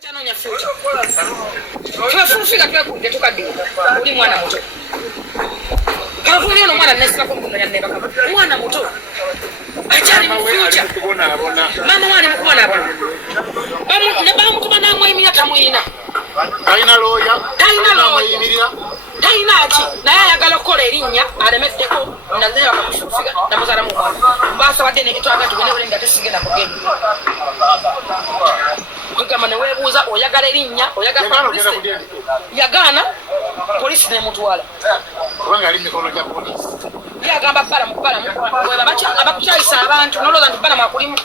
Chanonya future. Tunafufika twekudde tukaddiwa. Uli mwana muto. Avumye no mwana nesika ko munda yanne baka. Mwana muto. Achali mu future. Mama wali mukubona abo. Ne bamutuma namwe emyaka mwina. Taina loya. Taina achi. Naye ayagala okukola erinnya alemeddeko naze bakakufufiga namuzala mu mwana. Mbasa wadde ne kitwaga tugende bulenga tesigenda kugenda. Kugamba ne weebuuza oyagala erinnya oyagala polisi yagaana polisi ne mutwala kubanga ali mikono gya polisi yagamba balamu abakukyayisa abantu noloza nti balamu akulimu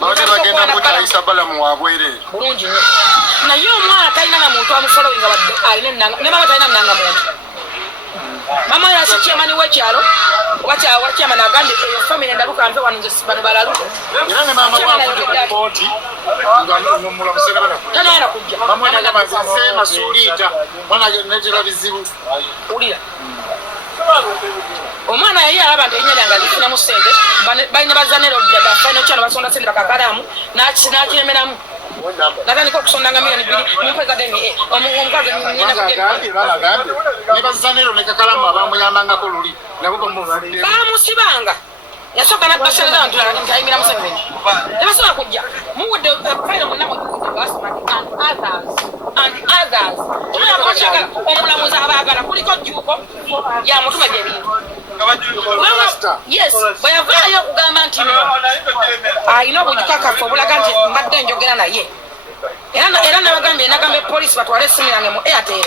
bagenda mukyayisa balamu wabwere bulungi nnyo naye omwana talina na muntu amufolowinga wadde alina ennanga ne mama talina nnanga muntu mama yasi chairman w'ekyalo oba chairman agambye eyo family ndaluka nve wano nze bano balaluka era ne mama wafudde koti ng'omula musegabala tanaana kujja mama nagamaze masuuliita mwana netera bizibu ulira omwana yali alaba nti erinnya lyange alifunamu ssente balina bazanero bafalina kyalo basonda ssente bakakalamu n'akiremeramu natandika okusondanga miliyoni 2 nimpeza deni omukazi balagambye ne bazanero ne kakalamu abamuyambangako luli nabo bamusibanga yasooka nabasereza nti ayingira Museveni tebasobola kujja muwudde fairo munamu and others omuyakokyagala omulamuzi abaagala kuliko jjuuko yamutuma gyebintu yes bwe yavaayo okugamba nti alina obujukakafu obulaga nti mbadde njogera naye era nabagambye nagamba epoliisi batwale essimu yange mu Airtel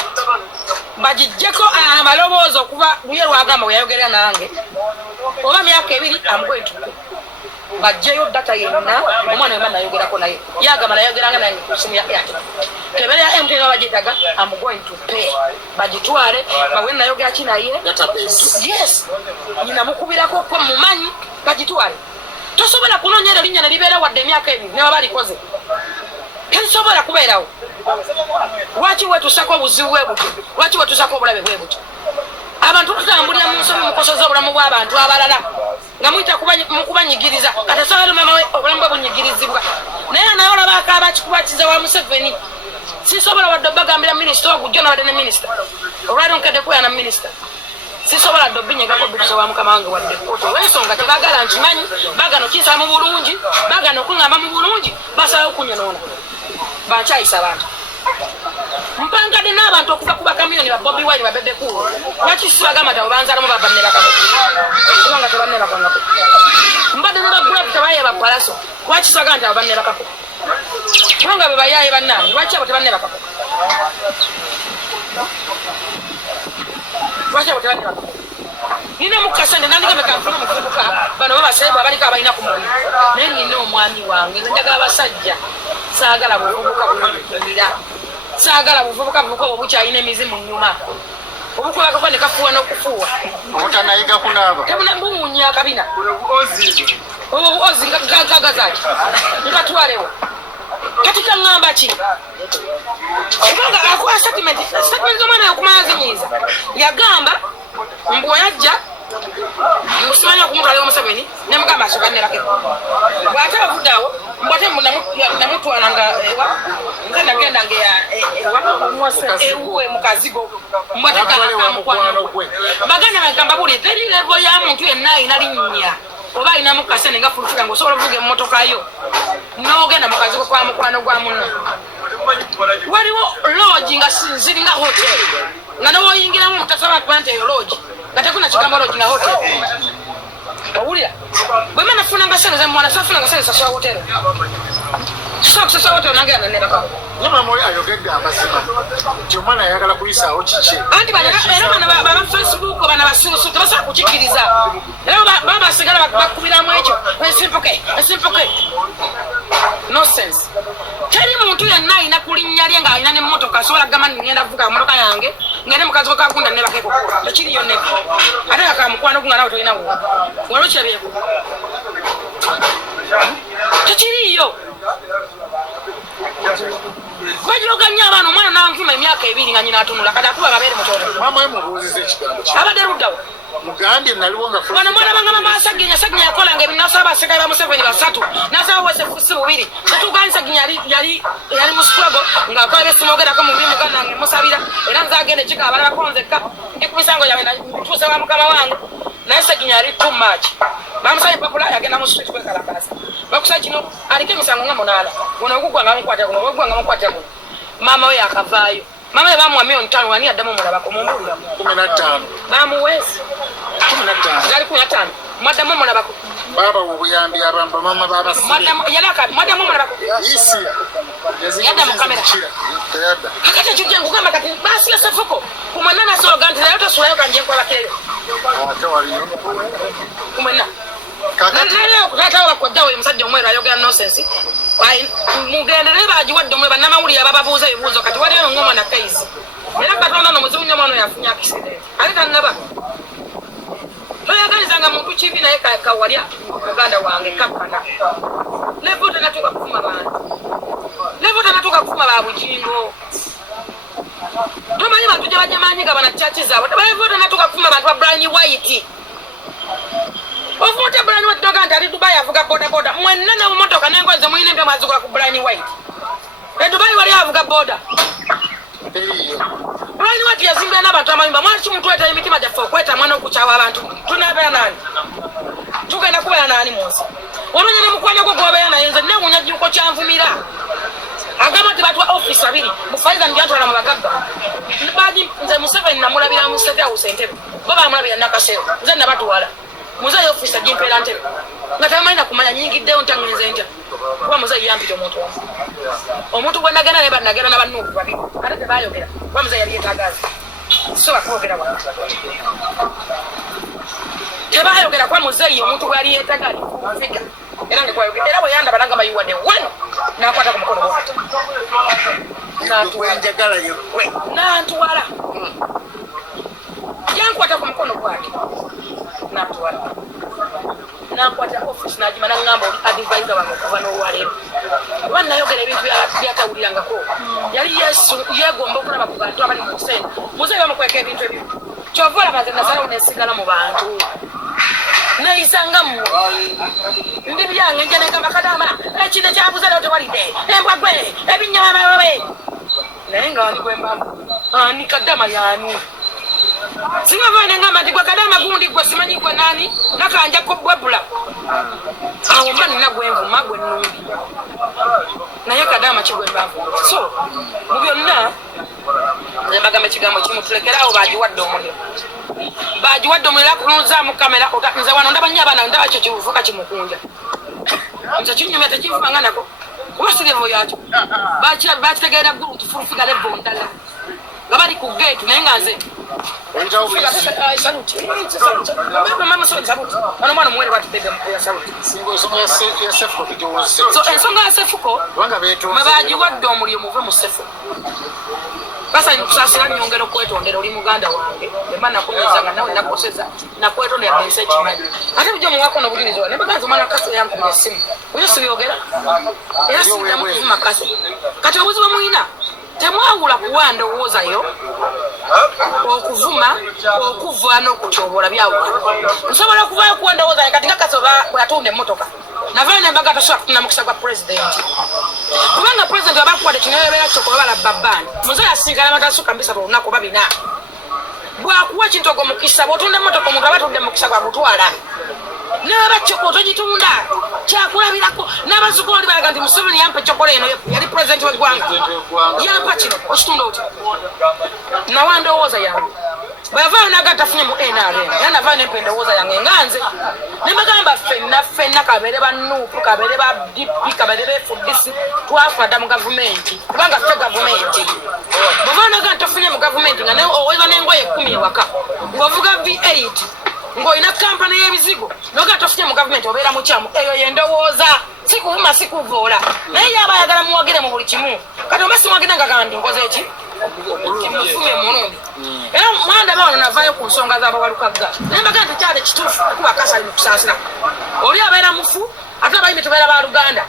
bagijjeko amaloboozi okuva luye lwagamba bwe yayogerera nange oba myaka 2 amugoye tuku bajjeyo data yenna omwana wemba nayogerako naye yagamba nayogeranga naye ku ssimu ya Airtel kebere ya MTN abagitaga amugoye tupe bagitwale bawe nayogera kinaye yes nyina mukubirako ko mumanyi bagitwale tosobola kunonyera linnya ne libeera wadde emyaka 2 ne babalikoze tensobola kubeerawo lwaki wetusako obuzibu bwe buti lwaki wetusako obulabe bwe buti abantu tutambulira mu nsobi mukosoza obulamu bw'abantu abalala nga muyita mukubanyigiriza kati asobola mama obulamu bwe bunyigirizibwa naye naye olabako abakikubakiza wa Museveni sisobola wadde bagambira minisita ogujjo nawadde ne minisita olwaliro nkedde kuya na minisita sisobola ddobbi nyegako bikusa wa mukama wange wadde koto olw'ensonga tebagala nkimanyi bagano kinsa mu bulungi bagano okuŋŋamba mu bulungi basalawo kunyonoona bankyayisa abantu mpangadde n'abantu okuva ku bakamiyoni ba Bobi Wine babebe kuwo lwaki sibagamba nti abo banzalamu babanne bakako kubanga tebanne bakangako mbadde ne bagulavu tebaye bapalaso lwaki sibagamba nti abo banne bakako kubanga be bayaye bannange lwaki abo tebanne bakako lwaki abo tebanne bakako nina mukasande nandigambe kanfuna mukubuka bano babaserebwa abaliko abalina ku mubiri naye nina omwami wange njagala abasajja saagala buvubuka bulira saagala buvubuka obukyalina emizimu nnyuma obukulakako ne kafuuwa n'okufuuwa obutanayiga kunaaba tebunabuwunya akabina obuozi gagazaaki nkatwalewo kati kaŋŋamba ki kubanga akuwa statement z'omwana okumala zinyiiza yagamba mbu weyajja musimanya okumutwalira Museveni nemugamba asooka nnebake bw'ate avuddeawo mbwate namutwalanga nze nagendanga ewuwe mukazigo mbwatemukwano gwe baganda bagamba buli teri levo ya muntu yenna alina linnya oba alinamu kasente nga fulufira ng'osobola okuvuga emmotokayo n'ogenda mukazigo kwa mukwano gwa munno waliwo loogi nga ziringa hotel nga nowoyingiramu mutasobola kuba nti eyo loogi nga tekuna kigambo loogi nga hotel owulira bwema nafunanga sente zemwana sofunanga sente saswa hotel sokusaswa hotel nagenda nebakao mama oyo ayogedde amazima nti omwana ayagala kuyisaawo kiki anti era bana baba Facebook bana basusu tebasobola kukikkiriza era baba basigala bakubiramu ekyo esimpuke nonsense teri muntu yenna alina kulinnya lye ng'alina n'emmotoka asobola kugamba nti ngenda kuvuga emmotoka yange ngende mukazi we kagunda nebakeko tekiriyo ne ate akamukwano gunga nawe tolina wo waliwo kirabyeko tekiriyo bajiroga nnyo abaana omwana nanvuma emyaka 2 nga nyina atunula kati akuba babeere mukyolo mama mubuuziza ekigambo abadde luddawo mugambye naliwo nga bano mwana bangama masaginya saginya yakola nge binasaba basigaye ba Museveni basatu nasaba wese fusi bubiri natuganisa saginya yali musitwago nga akola besimogera ko mu bimu kana nge musabira era nzagende chika abala bakonzeka ndikumisango yawe na tusa wa mukama wangu na saginya yali too much bamusaye papula yagenda mu street kwekala kasi bakusa kino alike misango nga monala gono okugwa nga mukwata gono ogwa nga mukwata gono mama we akavaayo mama we bamu amiyo ntano wani adamu mulabako mumbulu 15 bamu wese 15 gali 15 madamu mulabako baba ubuyambi abamba mama baba madamu yalaka madamu mulabako isi yada mu kamera yada akata chujengo kama kati basi la safoko kumana so ganti na yoto sura kanje kwa bakele ate wali kumana leo kutatawa kwa dawe msajja omwera ayogera nonsense mugendere bajiwadde omwe bannamawulire abababuuza ebibuuzo kati waliyo ngoma na kaizi era katonda no muzibu nnyo mwana yafunye accident ate kannaba toyagalizanga muntu kibi naye kawalya muganda wange kakkana levota natuka kufuma bantu levota natuka kufuma babujingo tomanyi bantu gye bajja maanyi gaba na chachi zaabwe tebalevota natuka kufuma bantu ba Brian White ovuta Brian White doga nti ali Dubai avuga boda boda mwenna na mumotoka nengoze muyine mpya mwazikula ku Brian White Dubai wali avuga boda Brian White yazimbira n'abantu amayumba mwaki muntu weta emitima gyaffe okweta mwana okukyawa abantu tunabeera nani tugenda kubeera nani munsi olwenya ne mukwanya gwo gwobeera naye nze newunya juko kyanvumira agamba nti batwa office abiri mufayiza ndyantwala mu bagagga baji nze Museveni namulabira mu State House Entebbe bo bamulabira nakasero nze nabatwala muzayi office agimpera ntebe nga tamanyi kumanya nyingiddeyo ntangenze ntya kuba muzayi yampita omuntu gwe nagenda naye banagenda n'abannuuku babiri ate tebayogera kuba muzayi yali yeetagaza so bakwogera wa tebayogera kuba muzayi omuntu gwe yali yeetaga ali kufiga era ngekwayogera era bwe yandaba nagamba yiwadde wano n'akwata ku mukono n'antwala yankwata ku mukono gwake n'atwala n'akwata office n'agima n'angamba oli advisor wange okuva n'olwaleero kuba nayogera ebintu byatawulirangako yali yegomba okulaba ku bantu abali mu kusente muzeyi bamukweka ebintu ebibi kyova olaba nze nasalawo nesigala mu bantu neyisanga mmwe ndi byange nje negamba Kadaama ekide kyabuze leo tewalidde embwagwe ebinyamawe naye nga wani gwembamu ani Kadaama yani singa vane ngamba nti gwe Kadaama gundi gwe simanyi gwe nani nakanja ko bwebula awo mba nina gwenvuma gwe nnumbi naye Kadaama kigwembavu so mu byonna nze mbagamba ekigambo kimu tulekeraawo bagiwadde omuliro akunuzaamu kamera nze wano ndaba nnyo abaana ndaba kyo kibuvuka kimukunja nze kinyumya tekinvanga nako kuba sirevo yakyo bakitegeera ggulu nti fulufiga levo ndala nga bali ku gate naye nga nze ensonga ya sefuko mwe bagiwadde omuliro muve mu sefu basa nikusaasira nyongera okwetondera oli muganda wange emba nakunyiza nga nawe nakoseza nakwetondera bensi ekimanyi ate bujja omuwako nobujuliziwa ne baganza omwana kase yankumya essimu oyo sibiyogera era siddamu kuvuma kase kati obuzibu muyina temwawula kuwa ndowoozayo okuvuma okuva n'okutyobola byawula nsobola okuvaayo kuwa ndowoozayo kati nga kase bwe yatunda emmotoka navayo nembaga tosobola kufuna mukisa gwa pulezidenti kubanga pulezidenti abakuwadde kinoyobeera kyokuba balabba bbandi muzeeyi asigala matasuka mbisatu olunaku oba bina bwakuwa kintu ogwo mukisa bw'otunda emmotoka omuntu aba atudde mukisa gwa kutwala naba kyokolo togitunda kyakulabirako n'abazzukulu oli balaga nti Museveni yampa ekyokolo eno yali pulezidenti w'eggwanga yampa kino okitunda oti nawa ndowooza yange bweyavaayo naga tafunye mu NRM era navaayo nempa endowooza yange nga nze ne mbagamba ffenna kabeere ba Nuupu kabeere ba DP kabeere ba FDC twafuna dda mu gavumenti kubanga ffe gavumenti bwevaayo naga ntofunye mu gavumenti nga oweza n'engoye 10 ewaka ng'ovuga V8 ng'olina kampani y'ebizigo noga tofunye mu gavumenti obeera mukyamu eyo yendowooza sikuvuma sikuvoola naye yaba ayagala muwagire mu buli kimu kati oba simuwagire nga kandi nkoze eki mufume omulungi era mwanda bawano navaayo ku nsonga z'abawalukagga naye mbaga nti kyali kituufu kuba kasali mu kusaasira oli abeera mufu ate abayimbi tubeera ba Luganda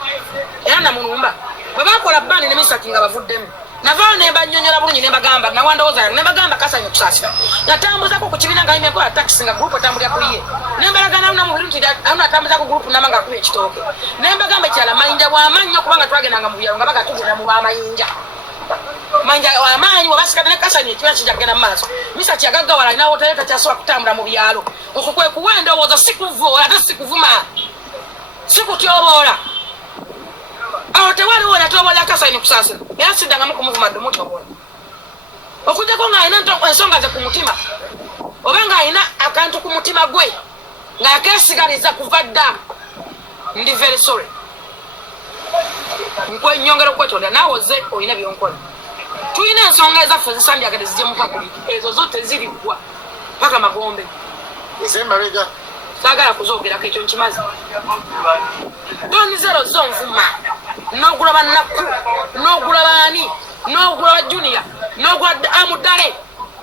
era namunumba bwe bakola bbandi ne misaki nga bavuddemu navaawo ne bannyonnyola bulungi ne bagamba nawandowooza ne bagamba Kasanya okusaasira yatambuzako ku kibiina nga yimyekola takisi nga gurupu etambulira ku ye ne mbalagana na mu bintu anu atambuzako gurupu nama nga akuba ekitooke ne mbagamba ekirala mayinja bw'amaanyi okubanga twagendanga mu byalo nga bagatugenda mu b'amayinja manja wamaanyi wabasikana ne Kasanya ekibiina kijagenda mu maaso misa kyagaggawala alina wootayo takyasobola kutambula mu byalo okwo kwe kuwa endowooza sikuvoola ate sikuvuma sikutyoboola awo tewaliwo natoobola Kasanya okusaasira era siddangamu kumuvuma dde mutoobola okujjako ng'alina ensonga ze ku mutima oba ng'alina akantu ku mutima gwe ng'akeesigaliza kuva dda ndi very sorry nyongera okwetondera naawe ozze olina byonkola tulina ensonga ezaffe zisandyagade zijje mu public ezo zo teziriggwa paka magombe ezemabega saagala kuzoogerako ekyo nkimazi tonizero zo nvuma n'ogula bannakku n'ogula baani n'ogula ba junior n'ogula amuddale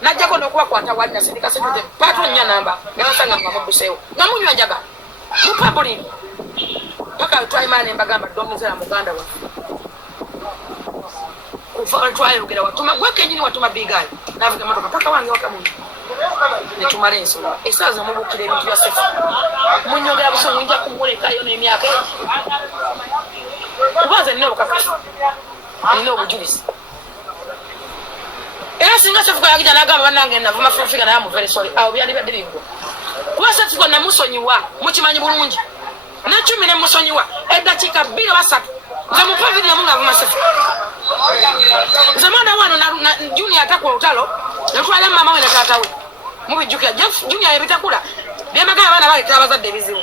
najjako n'okubakwata wadda sindika sekete patro nnya namba ne basanga nga mudduseewo nga munywa njaga mu public paka twayimana embagamba domizera muganda waffe kuva twayogera watuma gwe kenyini watuma bigayi navuga motoka paka wange wakamunyi netumala ensonga esaaza mubukira ebintu bya sefu munyongera busongo nja kumulekayo n'emyaka kubanza nina obukakasi nina obujulizi era singa sefuka yagija n'agamba bannange navuma fefika naye amuvere soli awo byali badde biggwa kuba sefuka namusonyiwa mukimanyi bulungi n'ecumi ne musonyiwa eddakiika 2 oba 3 nze mupa vidiyo mungavuma sefuka nze mwana wano junior atakwa olutalo netwala mama we ne taata we mubijjukira junior ebitakula byemagala abaana baleetera abazadde ebizibu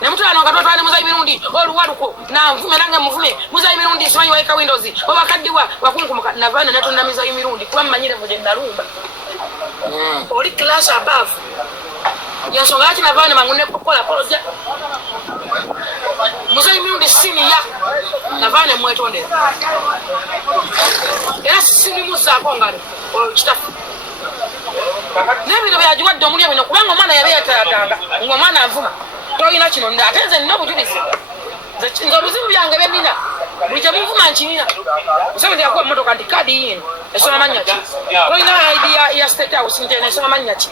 ne mutwala nga twatwala ne muzayi mirundi oluwaluko nanvume nange muvume muzayi mirundi simanyi waika windows obakaddiwa wakunkumuka navaana netunda mizayi mirundi kuba mmanyirevu gye nalumba oli class above yensonga laki navaana mangu nekokola poloja muzayi mirundi siniya navaana mwetondera era sinimusaako ngalo kitafu n'ebintu byagiwadde omulya bino kubanga omwana yabe yataatanga ng'omwana anvuma tolina kino ate nze nina obujulizi nga obuzibu byange bennina buli kyemunvuma nkinina nsonga yakuwa emmotoka nti kaadi yino esoma mannya ki tolina id ya state house nti eno esoma mannya ki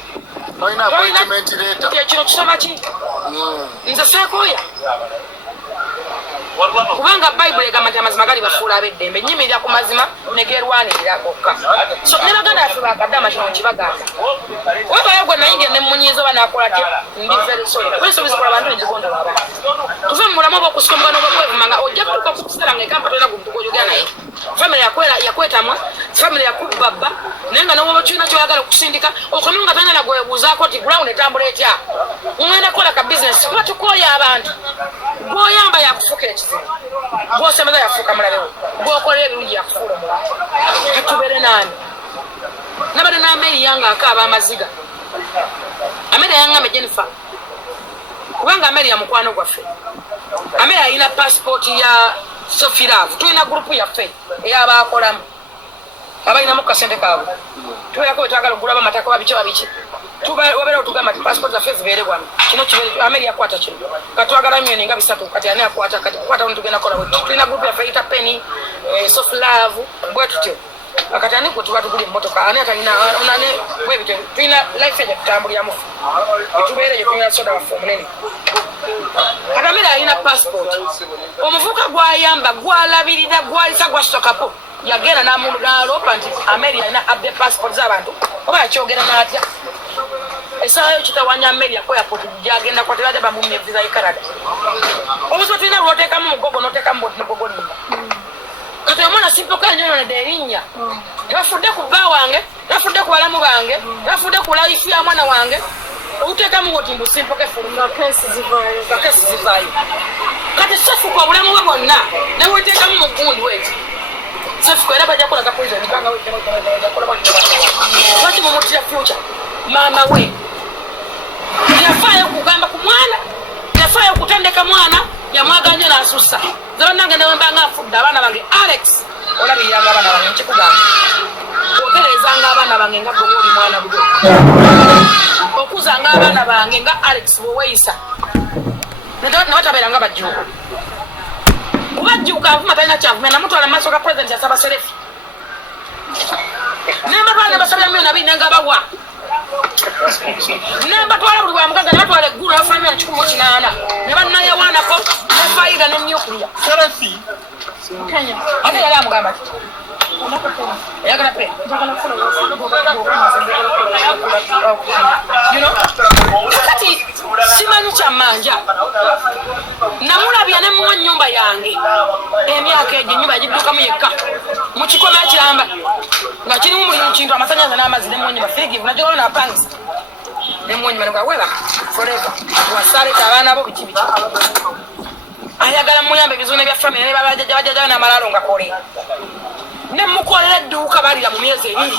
kino kisoma ki nze seekooya kubanga bayibuli egamba nti amazima gali bafuula ab'eddembe nyimirira ku mazima negerwanirira gokka so ne baganda yaffe bakadaama kino nkibagamba webayo gwe nayingira ne munyiiza oba nakola tya ndi very sorry kwesobizikola bantu negigondola abantu tuve mu mulamu obwokusika omugano obwebwevuma nga ojja kutuuka ku kiseera ng'ekampa tolina gumutugojogera naye famire yakwetamwa famire yakubbabba naye nga nowoba kirina kyoyagala okusindika okomimu nga tolina nagwebuuzaako ti ground etambula etya ngenda kukola ka bizinesi kuba tukooya abantu gwoyamba yakufuuka ekizibu gwosembeza yafuuka mulabewo gwokolera ebirungi yakufuula omulamu katubere naani nabadde n'ameeri yange akaaba amaziga ameeri yangambe Jennifer kubanga ameeri ya mukwano gwaffe ameeri alina passport ya Sofiravu tulina gurupu yaffe ey'abaakolamu abalinamu kasente kaabwe tubeerako bwetwagala okugula bamataka babiki babiki wabeera otugamba ti passport zaffe zibeere wano kino ameeri yakwata kino katwagala myoni nga 3 kati ani akwata wano tugenda kola bwe tulina gurupu yaffe eyita peni Sofiravu bwe tutyo akati ani gwe tuba tugula emmotoka ani atalina onane bwe bityo tulina life egyo tutambuliramu etubeere egyo tulina soda waffe omunene kati ameeri alina passport omuvubuka gwayamba gwalabirira gwalisa gwasokapo yagenda n'amuloopa nti ameeri alina abde passport z'abantu oba yakyogera n'atya esaawa yo kitawanya ameeri yako airport gyagenda kwatera bamumye visa ye Canada obuso tulina lwoteekamu mugogo n'oteekamu boti mugogo nimba kati omwana simpoka nyonyonedde erinnya tebafudde ku bba wange tebafudde ku balamu bange tebafudde ku laifu ya mwana wange obuteekamu boti mbu simpoka efuluma kesi zivaayo kati sefuka obulamu bwe bwonna neweteekamu mu gundi weti sefuka era bajja kulaga poison banga lwaki mumutira future maama we yafaayo okugamba ku mwana yafaayo okutendeka mwana yamwaganya n'asussa zebannange newembanga afudde abaana bange Alex olabiriranga abaana bange nkikugamba ogerezanga abaana bange nga gwe oli mwana bwe okuzanga abaana bange nga Alex bweweyisa newatabeeranga bajjuuko kubajjuuka avuma talina kyavumya namutwala mu maaso ga president yasaba serefi Nemba twala basabya myo nabi nanga bawa. Nemba twala buli bamuganga natwala eggulu afanya ekikumu kinana. Ne bannaya wanako ne faida ne nyukulia. Serasi. Kenya. Ate yali amugamba. Yagala pe. You know? Kati simanyi kya manja. Namulabya ne mu nyumba yange. Emyaka egyo nyumba yagiddukamu yekka. Mu kikoma kiramba. Nga kirimu mulimu kintu amasanyaza n'amazzi ne mu nyumba figi unajua na pangs. Ne mu nyumba ngawela forever. Wasaleta abaana bo biki biki. Ayagala muyambe bizune bya family ne babajaja na malalo ngakole. Ne mukolera edduuka balira mu myezi ebiri.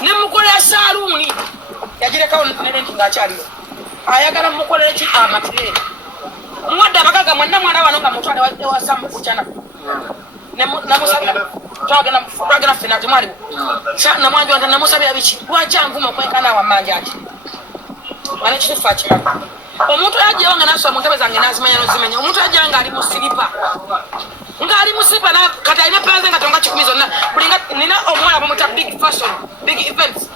Ne mukolera saluni yagirekawo nerenti ng'akyaliyo. Ayagala mukolera ki amatirere. Mwadde abagaga mwenna mwana wano nga mutwale wasamu kuchana. Ne namusabira twagenda fena temwali. Na mwanjo anda namusabira biki. Lwaki anvuma okwekana wamanja ati. Wane kitufa kiraba. Omuntu ajja wanga naswa mu ntebe zange nazimanya nozimenya. Omuntu ajja nga ali mu silipa. Ngali musipa na kata ina panze ngatonga chikumizo na kulinga nina omwana bamuta big fashion big events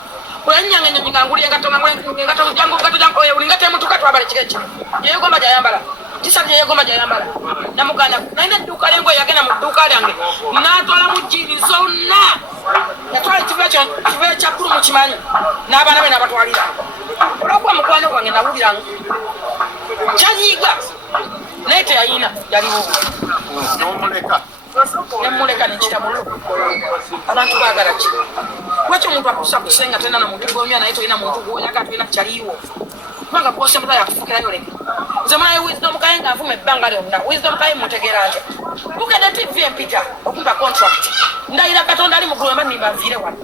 kulanyanga nyinga nguli ngatonga ngatonga jango oyo ulinga temu tukatwa bale chikechi yeyo gomba jayambala tisa yeyo gomba jayambala namugana na ina duka lengo yagena mu duka lyange na tola mujiri zonna yatwala chive cha kulu mu kimanyi na abana be nabatwalira olakwa mukwano kwange nawulira chajiga nete yayina yaliwo Nomuleka. Nemuleka nekitamulo. Abantu baagala ki. Lwaki omuntu akusa kusenga tena na muntu gomya naye toyina muntu gwoyaga toyina kyaliwo. Kubanga bwose mutaya akufukirayo leke. Nze munaye wisdom kayenga avume ebbanga lyonna. Wisdom kaye mutegeera nje. Bukede TV empita okumpa contract. Ndayira Katonda ali mu gulwemba nimbanviire wano.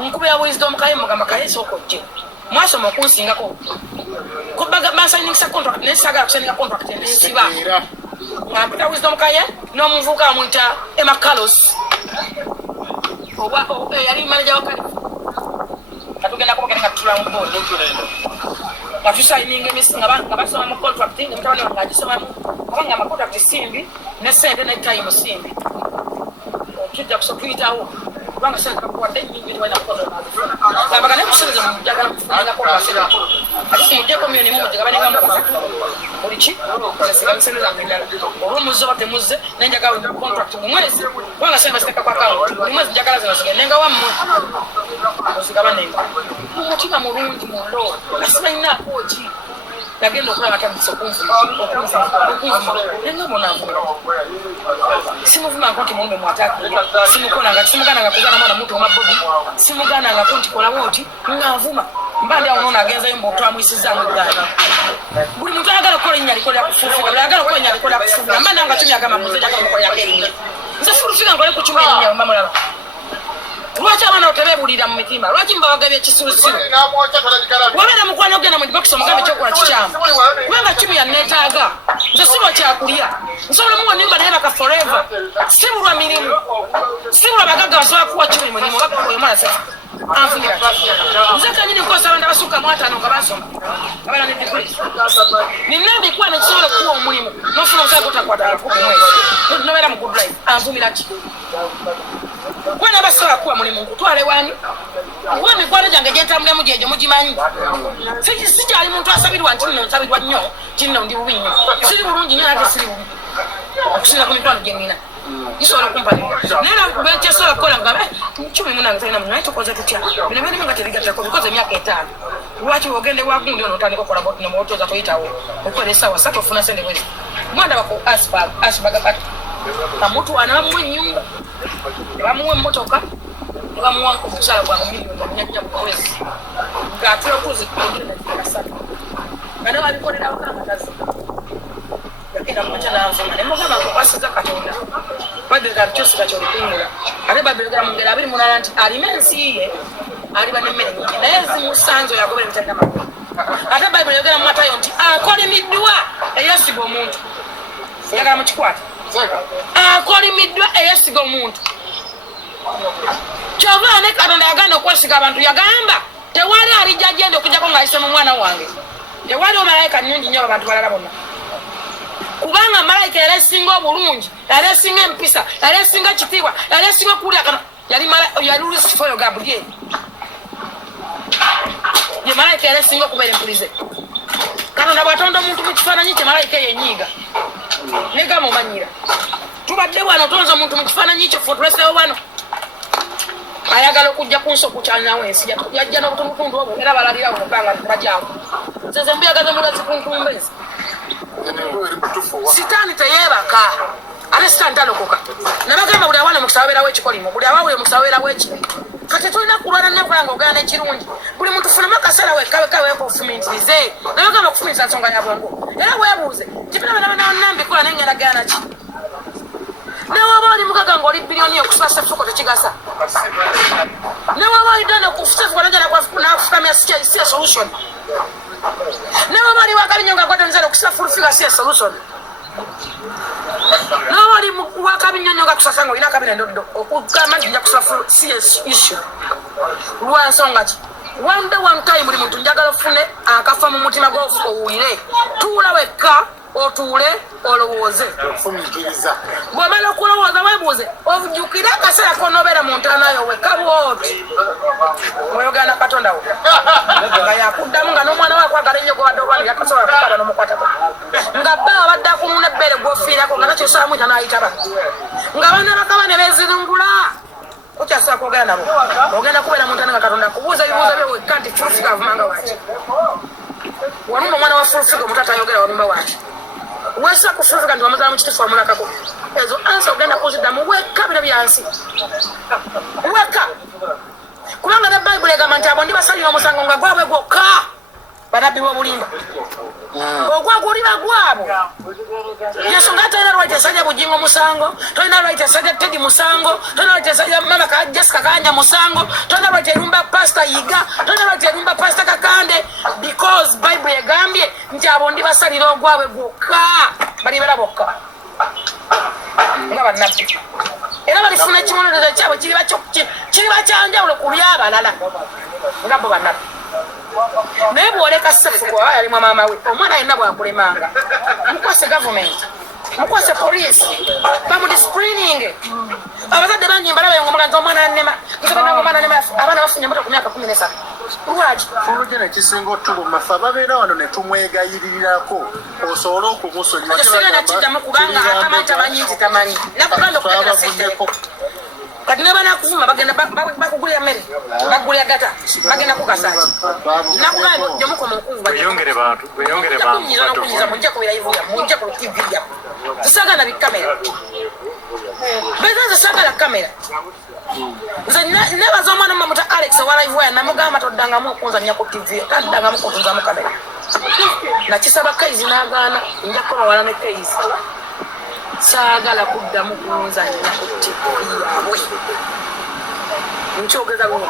Nkube ya wisdom kaye mugamba kaye sokojje. Mwasoma okunsingako. Kubaga bansayiningisa contract nesagala kusaninga contract nesiba. Ngapita wisdom kaye no muvuka mwita Emma Carlos. Oba yali manager wakali. Katugenda kubagenda katula mu board. Katusayinga emisinga basoma mu contract mutawali wanga agisoma mu kubanga amakontrakt simbi ne sente ne time simbi. Kijja kusopitawo. Kubanga sente kakuwadde nyingi twalina kukola. Kabagane kusinza mu jagala kufunga ko basira. Ati mujje komyoni mu mujje kabane ngamu kusatu. Olichi? Sasa msende za ngala. Oromuzo bate muze nenjaga mu contract mu mwezi. Kubanga sente basika kwa kawo. Mu mwezi jagala zino nenga wa mu. Osigabane. Mutima mulungi mu lo. Asima ina koji. Yagenda okulaba atandise okunvuma nenga bonavu simuvuma nkonti mume mwataki simugana nga kuzana mwana muto omabobi simugana nga konti kola bwoti nga nvuma mbandi awo nono agenzayo mbu otwamwisizaamu eggana buli muntu ayagala okukola ennyo alikolera kufuufuga buli ayagala okukola ennyo alikolera kufuufuga mbandi awo nga cumi agamba muze jagala mukolerako erinnya nze fuufuga nkole ku cumi erinnya mbamulaba lwaki abaana otebeebulira mu mitima lwaki mbawagabya ekisuusiru wabeera mukwano ogenda mu dibokisi omugambe ekyokola kikyamu kubanga kimu yanneetaaga nze sirwa kyakulya nsobola muwa nimba naye baka forever si bulwa mirimu si bulwa bagagga basobola kuwa kimu mulimu omwana se anfunira nze kanyini nkosa abantu abasukka mu 5 nga basoma abaana ne diguli nina ebikwano ekisobola okuwa omulimu nofuna omusala gotakwata ku mwezi nobeera mu good life anvumira ki kwena basobola kuwa mulimu nkutwale wani uwe mikwano gyange gyentambulamu gyegyo mugimanyi sikyali muntu asabirwa nti nno nsabirwa nnyo kinno ndi bubi nnyo siri bulungi nnyo ate siri bubi okusinza ku mikwano gye nina gisobola okumpalira naye benkyesobola kukola nga 10 talina munaye tukoze tutya bino byonna nga tebigatako bikoze emyaka 5 lwaki ogende wagundi ono otandika okukola nemwotoza toyitawo okukola essaawa 3 ofuna sente bwezi mwanda bako asibagapati kamutwana bamuwa ennyumba bamuwa emmotoka bamuwa omukyala gwange miliyoni mu mwezi ng'atula okuzi kuasatu nga ne babikolerawo kamatazi yagenda mumakya nanvuma ne mugamba nkukwasiza Katonda babiragala kyosiga kyolipingula ate babiragala mu ngeri 28 nti alina ensi ye aliba n'emmere nyingi naye zimusanzo yagobera ebitalina makulu ate bayibuli yogera mu Matayo nti akolimiddwa eyesiga omuntu yagala mukikwata akolimiddwa eyesiga omuntu kyova ne Katonda yagenda okwesiga abantu yagamba tewali alijja agenda okujjako ng'ayise mu mwana wange tewali omalayika nnungi nnyo abantu balala bonna kubanga malayika yali esinga obulungi yali esinga empisa yali esinga kitiibwa yali esinga okuwulira yali Lucifer Gabriel ye malaika yali singa kubera empulize Katonda bwatonda omuntu mu kifaananyi kye malaika yenyiiga nega mumanyira tubadde wano tonza omuntu mu kifaananyi kyo fotulesewo wano ayagala okujja kunso kukyalinawo ensi yajja n'obutundutundu obwo era balalira mu bbanga bajaawo nze mbuyagaza mulazi kuntumba ensi sitaani teyeebaka ate sitaani talokoka nabagamba buli awaana mukisa wabeerawo ekikolimo buli awawule mukisa wabeerawo ekibi kati tulina kulwana nakulanga ogana ekirungi buli muntu funamu akaseera wekaweka ofumintirize nabagamba okufumintiriza nsonga ya bwongo era weebuuze kipinabanabanaonambikola nengenda gana ki newaba oli mukaga ngaoli biliyoni okusula sefuko tekigasa newaba oli dana kusefuko nafukamya si solution newaba oli wakabinyo nga gwatonzera okusula fulufiga si solution newaba oli wakabinyonyo nga tusasa nga olina kabina ndoddo okugamba nti nja kusula si issue lwansonga ki one time buli muntu njagala ofune akafa mu mutima gw'owulire tuula wekka otuule olowooze bw'omala okulowooza weebuuze ojjukire akaseera konobeera mu ntaanayo wekka bwoti weyogera na Katonda wo nga yakuddamu nga n'omwana we akwagala ennyo gwobadde olwanira akasobola kukaba n'omukwatako nga bba abadde akununa ebbeere gw'ofiirako nga nakyosalamu ita n'ayitaba nga baana bakaba ne beezirumbula okyasobola kwogera nabo ogenda kubeera mu ntaana nga Katonda kubuuza ebibuuzo bye wekka nti fulufiga avumanga waaki wanumba omwana wa fulufiga omutata ayogera wanumba waaki wesa kufulufiga nti wamuzala mu kitufu wamulakako ezo ansa ogenda kuziddamu wekka bino byansi wekka kubanga ne bayibuli egamba nti abo ndi basalira omusango nga gwabwe gwokka banabbi b'obulimba ogwagulira gwabo yesu nga talina lwaiti esajja bujingo musango tolina lwaiti esajja tedi musango tolina lwaiti esajja mama ka jessica kanja musango tolina lwaiti erumba pasta yiga tolina lwaiti erumba pasta kakande because bayibuli egambye nti abo ndi basalira ogwabwe gwokka balibera bokka nga bannabbi era balifuna ekibonerezo kyabwe kiriba kyanjawulo ku byabalala nga bo bannabbi naye bwoleka sefuko yalimu maama we omwana yenna bwakulemanga mukwase gavumenti mukwase poliisi bamudisciplining abazadde bangi mbalabayo omuganza omwana anema abaana bafunye moto ku myaka 13 lwaki olugye nekisinga otuluma fe ababeera wano ne tumwegayiririrako osobole okumusonyiwa nakiddamu kubanga atamanyi tamanyi nti tamanyi nakugamba okutegera sente kati ne banakuvuma bagenda bakugulira mmere bagulira data bagenda kukasaaki nakugamba ojja mukoma okunvuba kunyiza mujja kubira ivuya mujja ku TV yapo tusagala bikamera bezaze sagala kamera nze nebaza omwana mamuta Alex wa live waya namugamba toddangamu okunzanya ku TV taddangamu kutunzamu kamera nakisaba kaizi n'agaana nja kukola wala ne kaizi saagala kuddamu kunzanya ku TV yaabwe nkyogeza guno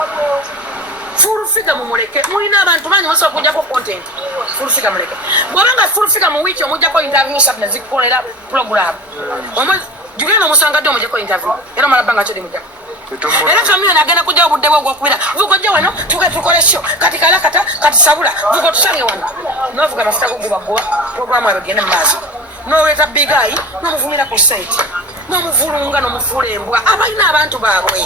fulufiga mumuleke mulina abantu bangi musobola okujjako content fulufiga muleke bw'obanga fulufiga mu wiiki omujjako interview sabina zikukolera program jugenda omusanga dde omujjako interview era omala bbanga kyodi mujjako era kamiyoni agenda kujjawo obudde bwe ogwokubira vugojja wano tukole sho kati kalakata kati sabula vugo tusange wano novuga amafuta gogubagoba programu ayo gende mu maaso noleeta bigayi nomuvumira ku site nomuvulunga nomufuula embwa abalina abantu baabwe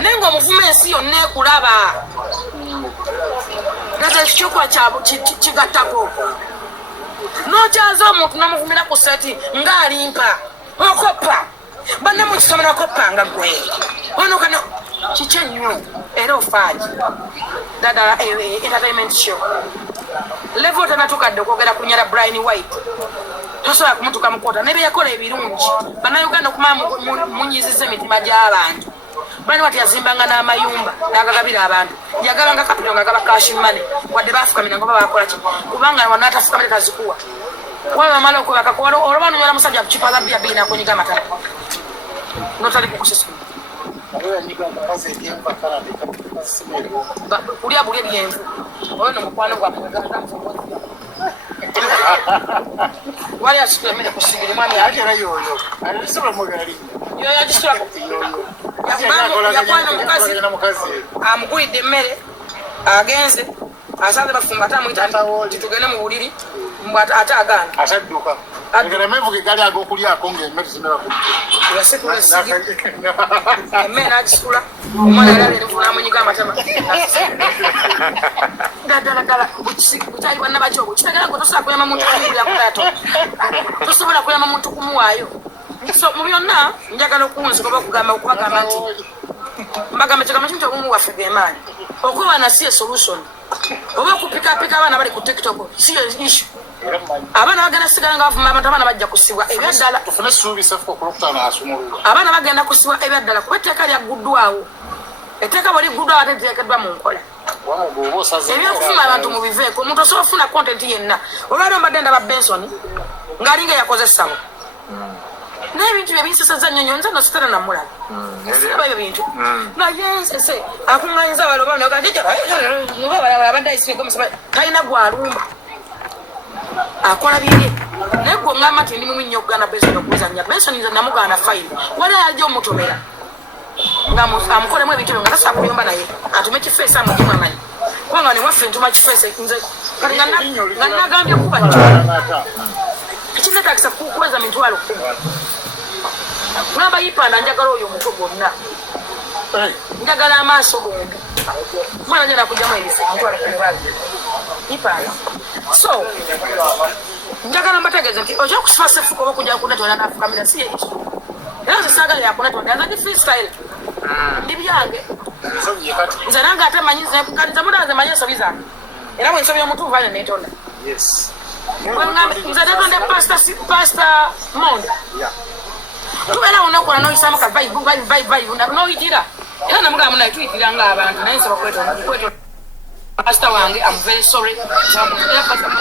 naye ngaomuvuma ensi yonna ekulaba naza ekikyokuba kigattako nokyaza omuntu nomuvumira ku site ng'alimpa okoppa banne mukisomera okoppanga gwe onokano kiki ennyo era ofaaji ddala entertainment show level tanatukadde okwogera ku nyala Brian White tosobola kumutuka mukota naye byeyakola ebirungi bannayuganda okumala munyiziza emitima gy'abantu Brian White yazimbanga n'amayumba n'agagabira abantu yagabanga kapito nga gaba cash money wadde baafukamira ngoba bakola ki kubanga wano atafukamire tazikuwa wale bamala okwebaka olwoba nonyola musajja kucupa za bia bina akonyiga amatala notali kukusesa kulya buli ebyenvu oyo nomukwano gwa wali asitula mmere kusigiri mwami yoyo agisitulako yakwana omukazi amugulidde emmere agenze asanze bafumba atamuyita nti tugende mu buliri ate agaana Agere mevuge gali agokulyako ng'emmere zimerako. Yasekula sigi. Emmere n'agisula. Omwana yali alivuna amunyiga amatama. Ddala bukyali bwanna bakyo obwo. Kitegera gwe tosobola kuyamba muntu kumugulira kulato. Tosobola kuyamba muntu kumuwaayo. So mu byonna njagala okunzika oba okubagamba nti mbagamba kyagamba kintu obumu bwaffe bw'emaanyi. Okwewala si solution. Oba okupikaapika abaana bali ku TikTok si issue. Abaana bagenda sigala nga bavuma abantu abaana bajja kusibwa ebyaddala. Tufune essuubi Seffuko Okulokutaano asumululwa. Abaana bagenda kusibwa ebyaddala kuba etteeka lyagguddwawo. Etteeka bwe ligguddwawo ate liteekeddwa mu nkola. Ebyokufuna abantu mu biveeko omuntu osobola okufuna content yenna. Olwaliro mbadde ndaba Benson ng'alinga yakoze essabo. N'ebintu bye binsesezza nnyonnyo nze no sitera namulaba. Siba ebyo bintu. Naye nsese akuŋŋanyiza abaloba abadde ayisireko musaba talina gwalumba. Akola bibye. Naye gwe ngamba nti ndi mubi nnyo okugaana Benson okuzannya. Benson nze namugaana fine. Wali ajja omutomera. Amukolemu ebintu byo nga tasobola kuyomba naye. Atume kifeesi amugimu amanyi. Kubanga ne waffe ntuma kifeesi nze kati nga nagambye kuba ekinneetagisa kuweza mitwalo 10. Ngamba yipanda njagala oyo omutwe gwonna. Njagala amaaso gombi. Mwana gye nakugyamu ebise mitwalo 10. Yipanda. So, njagala mbategeeze nti ojja kusiba Seffuko oba okujja kunetonda n'afukamira si yekitu. Era nze saagala yakunetonda nze ndi freestyle. Ndi byange. Nze nange ate manyi nze mudaze manyi ensobi zange. Era bwe nsobya omutuufu ane neetonda. Yes. Nze netonda Pastor Monda. Tubeera unokola n'oyisaamu ka vibe n'oyitira. Era namugamba munaye tuyitira ng'abantu naye nsaba kwetonda. Pastor wange, I'm very sorry. Pastor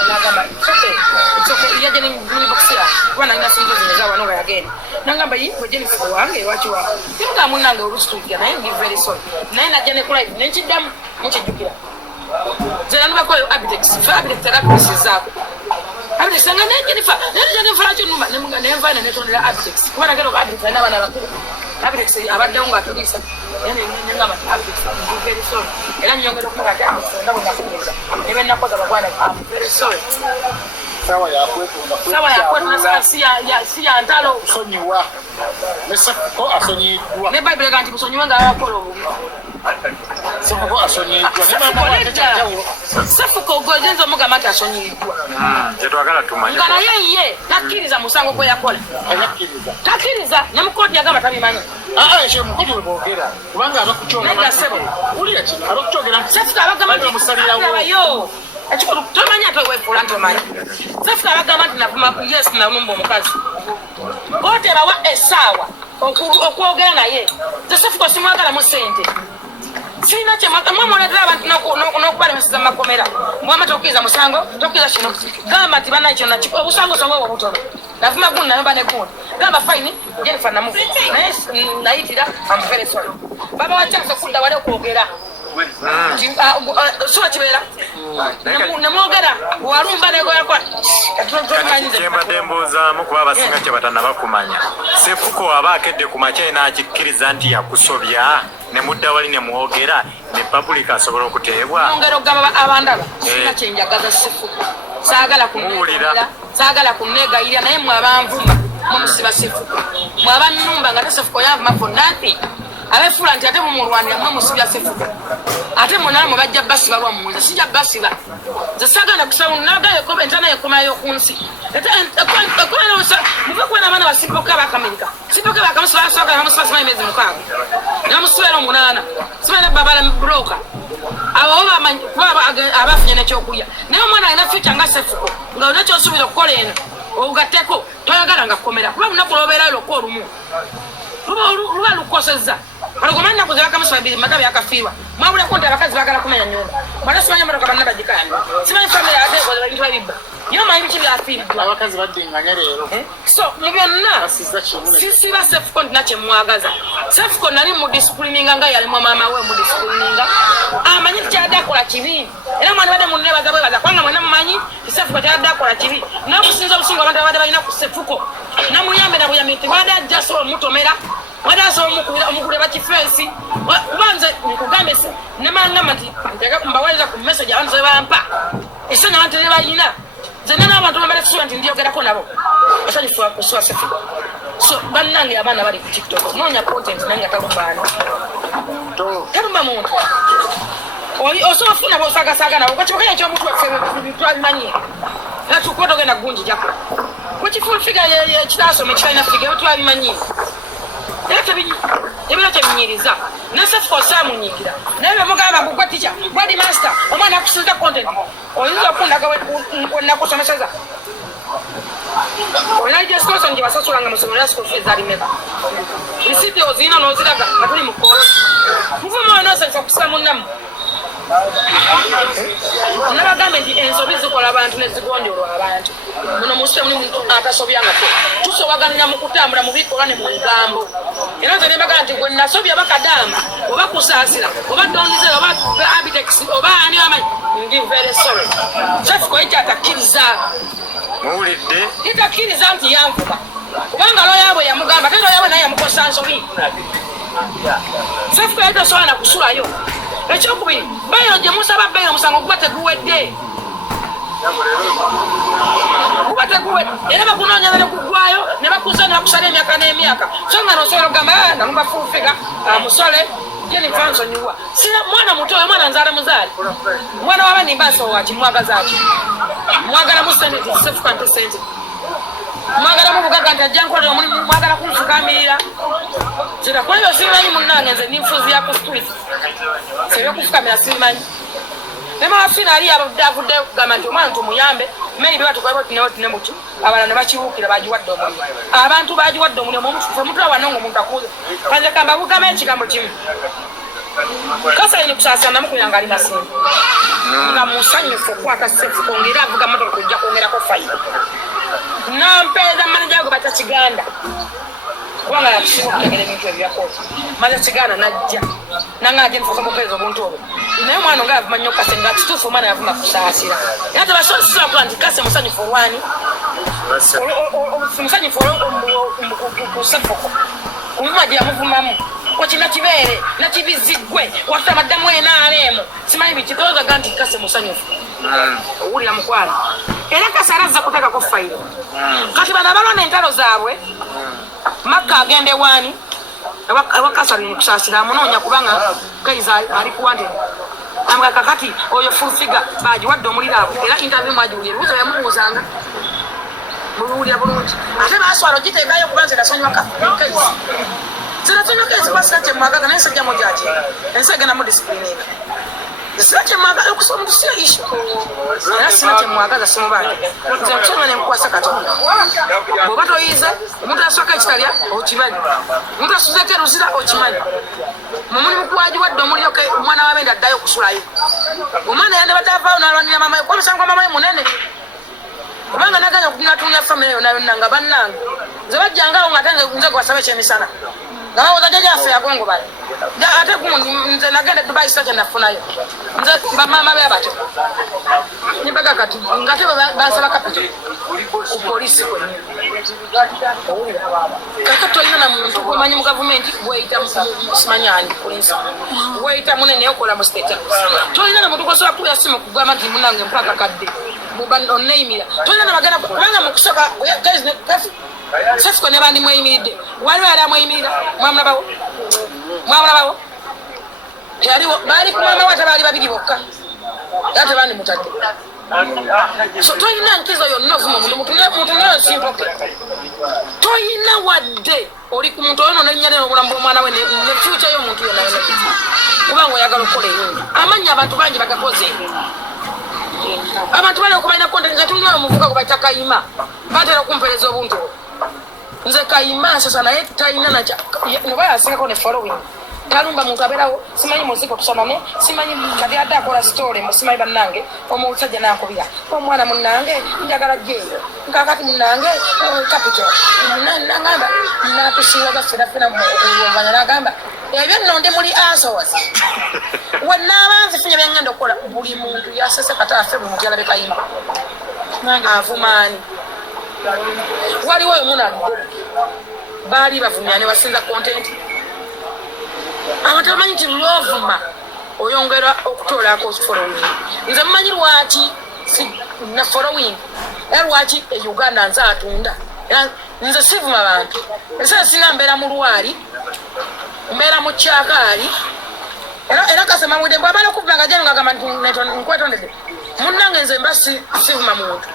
nagamba it's okay. Yaje ni boxia. Wana ina singo zimezawa no again. Nagamba yi we Jennifer wange wachi wa. Tinga munange olustukia naye ndi very sorry. Naye najja ne live nenchidamu muchijukira. Zera nuba kwa Abitex. Fa Abitex therapist zako. Abitex nga ne Jennifer acho numba nemunga nemva na netondera Abitex. Kubana kero Abitex na bana bakuru. Abitex abadde ngo atulisa. Yani ngamba Abitex ndi very sorry. Era nyongera kumaka damu ndabo nakubuza. Nebe nakoza bakwana I'm very sorry. Sawa yakwetu si ya ntalo sonyiwa. Seffuko asonyiddwa. Ne Bible kanti kusonyiwa nga akola obubi. Seffuko asonyiddwa. Seffuko gojenza omugamba nti asonyiddwa. Kyetwagala tumanye. Nga naye ye takkiriza musango gwe yakola. Takkiriza ne mukooti yagamba tabimanyi. Ekyo mukooti we boogera. Kubanga abakukyogera. Wulira kino abakukyogera nti Seffuko abagamba nti musalirawo. Ekikulu tomanya ate weefuula ntomanyi. Seffuko abagamba nti navuma yes nalumba omukazi. Kooti ebawa essaawa okwogera naye. Seffuko simwagalamu ssente. Sina kye mwamuleetera abantu n'okubalemeseza mu makomera. Mwama tokkiriza musango, tokkiriza kino. Gamba nti banaye kyonna obusango songa obwo butono. Navuma gundi nayomba ne gundi. Gamba fine Jennifer namufu. Naye nayitira I'm very sorry. Baba wa chance okudda wali okwogera. Sola kibeera. Nemwogera walumba negoyakwa. Kyembadde mbuuzaamu kuba abasinga kye batannaba kumanya. Seffuko aba akedde ku makya n'akikkiriza nti yakusobya ne mudda wali ne mwogera ne public asobola okuteebwa. Mwongera okugamba abandaba sina kyenjagaza Seffuko. Saagala kunneegayirira naye mwabanvuma mumusiba Seffuko. Mwabannumba nga Seffuko yanvuma for nothing. Abefuula nti ate mumulwanira mwemusibya Seffuko. Ate munala mwe bajja basiba lwammwe sijja basiba. Nze saagala kusaba nagayo entana yekomayo ku nsi. Muve kubona abaana basipoka bakamerika. Sipoka bakamusiba basoogala bamusiba simanyi emyezi 6. Ne bamusibira 8. Simanyi babala broka. Abo bamanyi kuba abafunye n'ekyokulya. Naye omwana alina future nga Seffuko nga olina ky'osuubira okukola eno ogatteko toyagala nga kukomera kuba lunaku lw'obeerayo lwokka olumu. Luba lukosezza. Balugomanya naku ze bakamusiba 2 magabi akafiirwa. Mwabuleko nti abakazi baagala kumenya nnyumba. Mwata simanyi emmotoka banna bagikayamya. Simanyi famire ate ekozesa ebintu ebibba. Niyo manyi biki byafiiriddwa. Abakazi baddinganya leero. So mu byonna sisiba Seffuko nti nakye mwagaza. Seffuko nali mudisipulininga nga yalimu maama we mudisipulininga. Amanyi kyadde akola kibi. Era mwana badde munnebaza bwebaza kubanga mwenna mumanyi Seffuko kyadde akola kibi. N'okusinza obusinga abantu abadde balina ku Seffuko. Namuyambe na buyambi nti wadde ajja asobola omutomera. Wadde asobola omugulira kifensi. Kubanze nkugambe nemangamba nti mbawaliza ku message abantu ze bampa. Esonga abantu ne bayina. Zenna n'abantu bambala kisuba nti ndyogerako nabo. basanyufu akuswa Sefuko so bannange abaana bali ku TikTok noonya content nange talumbaani talumba muntu osofuna bosagasaga nabo kakibakanya ekyomuntu twabimanyi era tukwota ogenda gunji jako kwekifuul figa kitasome kitalina figa twabimanyi era ebiro tebinyiriza Sefuko osaamunyiigira naye bemugamba gugwa ticha bwadi master omwana akusinza content oyinza okundaga wenakusomeseza onaija sponsor nje basasulanga musomero ya school fees alimeka isiti ozina noziraga atuli mukolo muvuma onosensa kusamu namu nabagambe nti ensobi zikola abantu nezigonjolwa abantu muno musite muli muntu atasobyanga tusobaganira mu kutambula mu bikolwa ne mu bigambo era nze nebaga nti gwe nasobya Bakadaama oba kusaasira oba dondize oba abitex oba ani amanyi ndi very sorry Sefuko ekyatakiriza muwulidde itakkiriza nti yanvuba kubanga loyaabwe yamugamba ate loyaabwe naye yamukosa nsobi Sefuko yatasobola na kusulayo ekyokubiri bayiro gye musaba bayiro musango kuba teguwedde kuba teguwedde era bakunoonya ne kugwayo ne bakuza ne bakusala emyaka n'emyaka so nga nosobola okugamba nga mubafuufiga musole jeni fansonyiwa sina mwana muto oyo mwana nzaala muzaali mwana w'abanimba nsowaki mwagaza ki mwagala musente Sefuko nti sente mwagala mubugaga nti ajja nkolera omulimu mwagala kunfukamirira kira kwayo simanyi munnange nze ninfuzi ya ku street sebyokufukamira simanyi emawafina ali avudde kugamba nti omwana tumuyambe maybe batukwaiba tinewo muki abalala ne bakibuukira bagiwadde omulimu abantu bagiwadde omulimu omutula wanonga omuntu akuuza kanje kamba bugamba ekigambo kimu kasayini kusaasana mukuyanga ali masimbi nga musanyufu okwata Sefuko ng'era avuga motoka kujja kwongerako fayiro nampeeza manaja gwe bata Kiganda kubanga yakusinga okutegera ebintu ebyakooti manaja Kiganda najja nangaje nfuza mupeeza obuntu obwo naye omwana nga yavuma nnyo Kase nga kituufu omwana yavuma kusaasira era tebasobola kuba nti Kase musanyufu olwani musanyufu ku Sefuko kumuvuma gye yamuvumamu wakina kibeere nakibizigwe watamaddamu enaaleemu simanyi bikitoozaga nti Kase musanyufu owulira mukwano era Kase arazza kuteekako fayiro kati bano abalwana entalo zaabwe Makka agende waani ewa Kase alini kusaasira amunoonya kubanga Kaiza ali kuwante amga kakati oyo fulfiga bagiwadde omuliraabwe era interview mwagiwulira ebibuuzo yamubuuzanga muwulira bulungi ate baaswala ogiteekayo kuba nze nasonywa Kaiza sinasonywa Kaiza kuba sira kyemwagaga naye nsajja mujaji ensi egenda mu disipuliniga sira kyemwagaga okusoma omuntu sira ishu era sira kyemwagaga simubanje nze nkusoma nenkukwasa Katonda bw'oba toyize omuntu aswaka ekitalya okimanyi omuntu asuzeeko eruzira okimanyi mumulimu kuwagiwadde omuliro omwana w'abendi addayo okusulayo omwana yandibadde avaawo n'alwanira mamayo kuba omusango gwa mamayo munene kubanga naganya okutunatunya famire yonna yonna nga bannange nze bajjangawo nga ate nze gwasaba ekyemisana nga bawoza jajaffe yagongo bale ate nze nagenda Dubai sita kyenafunayo nze bamama be abatyo nibaga kati ngate bansaba kapito ku polisi kwennyini kaka tolina na muntu gwomanyi mu gavumenti gweyita simanyani polisi gweyita munene okola mu state house tolina na muntu gwosobola kuya simu kugamba nti munange mpaka kadde oneyimira tolina na bagenda kubanga mu kusaba Sefuko ne bandi mweyimiridde waliwo yali amweyimirira mwamulabawo yaliwo baali ku maama wate baali babiri bokka era tebandi mutadde so toyina nkizo yonna ovuma mutuneyo simpoke toyina wadde oli ku muntu oyo nonennyane n'obulamu bw'omwana we ne fyuca y'omuntu yonna yonna kubanga oyagala okukola ebindi amannya abantu bangi bagakoze abantu bali okubalina konte nze tulinga omuvuka gwe bayita Kayima batera okumpereza obuntu nze Kayima sasa naye talina noba yasingako ne following talumba muntu abeerawo simanyi muziko tusomane simanyi kati adde akola story musimanyi bannange omusajja nankubira omwana munnange njagala jeeyo nkakati munnange capital nagamba natusiiwaga ffenafena muwanya nagamba ebyo nno ndi muli answers wennaaba nzifunye byengenda okukola buli muntu yasese kati afe buli muntu yalabe Kayima avumaani waliwo oyo munadde baali bavumya ne basinza content abantu bamanyi nti lwovuma oyongera okutoolako following nze mumanyi lwaki na following era lwaki e Uganda nze atunda nze sivuma abantu ese singa mbeera mu lwali mbeera mu kyakaali era kasema mwide mbwabala okuvanga jano ngagamba nkwetondedde munnange nze mba sivuma muntu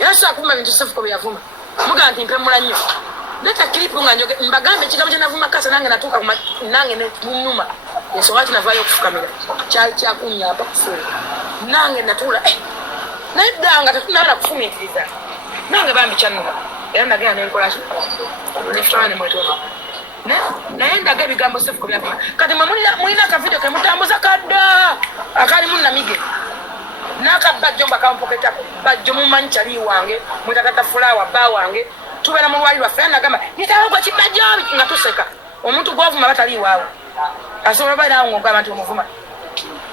era sakuma bintu sefuko byavuma muga nti mpemula nnyo leta kilipu nga njoge mbagambe ekigambo kyenavuma kasa nange natuuka nange netunuma ensonga kinavaayo okufukamira kyali kyakunyamba kufuula nange natuula naye ddanga tetunabala kufumiitiriza nange bambi kyannuma era ndagenda nenkolaki nefutana nemwetonda naye ndaga ebigambo sefuko byavuma kati mwe mulina akavidiyo kemutambuza kadda akalimu namige nakabajjo mbakampoketako bajjo mumanyi kyali wange mwetatata fulawa bba wange tubeera mu lwali lwaffe nagamba nitawogwa kibajjo nga tuseka omuntu gwovuma batali waawe asobola bairawo ngogamba nti omuvuma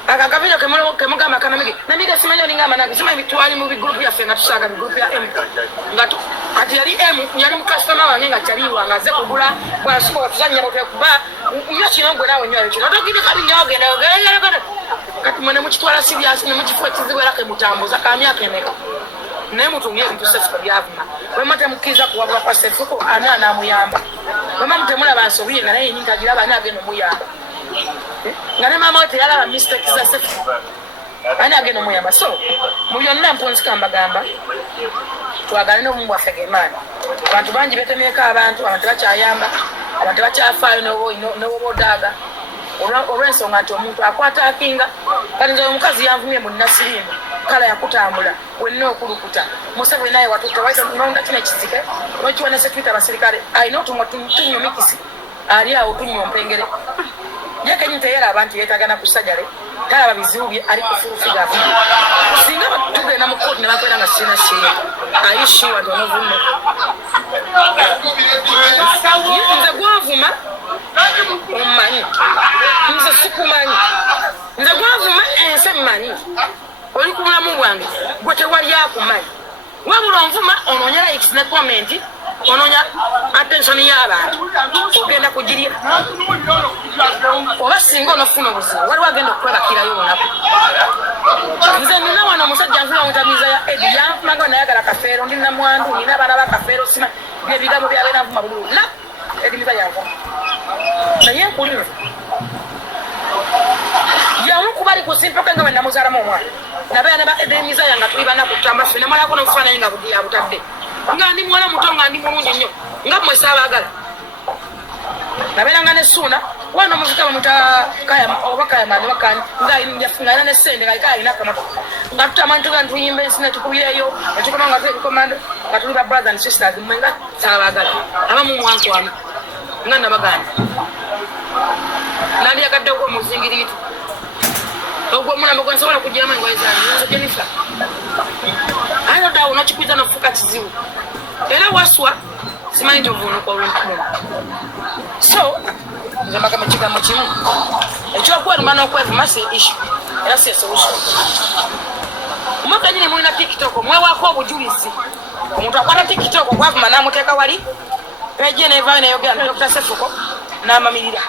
akakavidiyo kemugamba kanamige namige simanyi olingamba nange simanyi twali mu bigurupu yaffe nga tusaaga bigurupu ya m kati yali m yali mukasitoma wange nga kyali wange aze kugula bwasuba tuzanyira otekuba nyo kino gwe naawe nyoyo kino otogirika binyogenda ogeragera kati mwene mukitwala siriasi nemukifo ekizibu era kemutambuza ka myaka emeka naye mutungie ebintu sefuko byavuma wema temukkiriza kuwabula kwa sefuko ani anaamuyamba wema mutemulaba nsobire nga naye yenyini tagiraba ani agenda omuyamba nga ne maama we teyalaba mistake za sefuko ani agenda omuyamba so mu byonna mpunzika mbagamba twagale n'obumu bwaffe gemaani abantu bangi betemyeko abantu tebakyayamba abantu tebakyafaayo newoba odaaga olw'ensonga nti omuntu akwata akinga kati nze omukazi yanvumye mu nasirimu kala yakutambula wenna okulukuta museveni naye watuttawaita kino ekizike nokiwana sekiriti abasirikale alina otumwa tunywa mikisi ali awo tunywa mpengere ye kenyini teyeraba nti yeetagana ku ssajale talaba bizibu bye ali kufulufiga avumye singa tugenda mu kooti ne bakwera nga sirina siri ayishiwa nti onovume nze gwavuma omumanyi nze sikumanyi nze gwavuma ensi emmanyi oli ku bulamu bwange gwe tewali akumanyi wabula onvuma onoonya likes ne comment onoonya attention y'abantu ogenda kugirya oba singa onofuna obuzibu waliwo agenda okwebakirayo olunaku nze nina wano omusajja nfuna mutamiza ya edi yanfumaga nayagala kafeero ndi namwandu nina abaana bakafeero sima byebigambo byabeera nvuma buli lunaku edimiza yanvuma naye nkulimu yamu kubali kusimpoka nga wennamuzaalamu omwana nabeera ne edemiza yange tuli bana kutamba ffe namalako n'obufaananyi nga yabutadde nga ndi mwana muto nga ndi mulungi nnyo nga mmwe saabaagala nabeeranga nessuuna wana omuzika bamuta oba kayamani bakani ngaalina nesente ngaika alina akamoto nga tutamanyi tuga ntuyimba ensi netukubireyo netukoma nga tulikomando nga tuli ba brothers and sisters mmwe nga saabaagala abamu mwankwano nga nabaganda nandiyagadde ogwo muzingiriitu ogwo omulambo gwe nsobola kugiramu engoye zange nze Jennifer ayo ddawo nokikwiza nofuuka kizibu era waswa simanyi nti ovuunuka olw'enkumu so nze mbagamba ekigambo kimu ekyokwerumba n'okwevuma si issue era si solution omwaka nyini mulina tiktok mwewaako obujulizi omuntu akwata tiktok okwavuma n'amuteeka wali peji nevayo neyogera nti Dr. Sefuko n'amamirira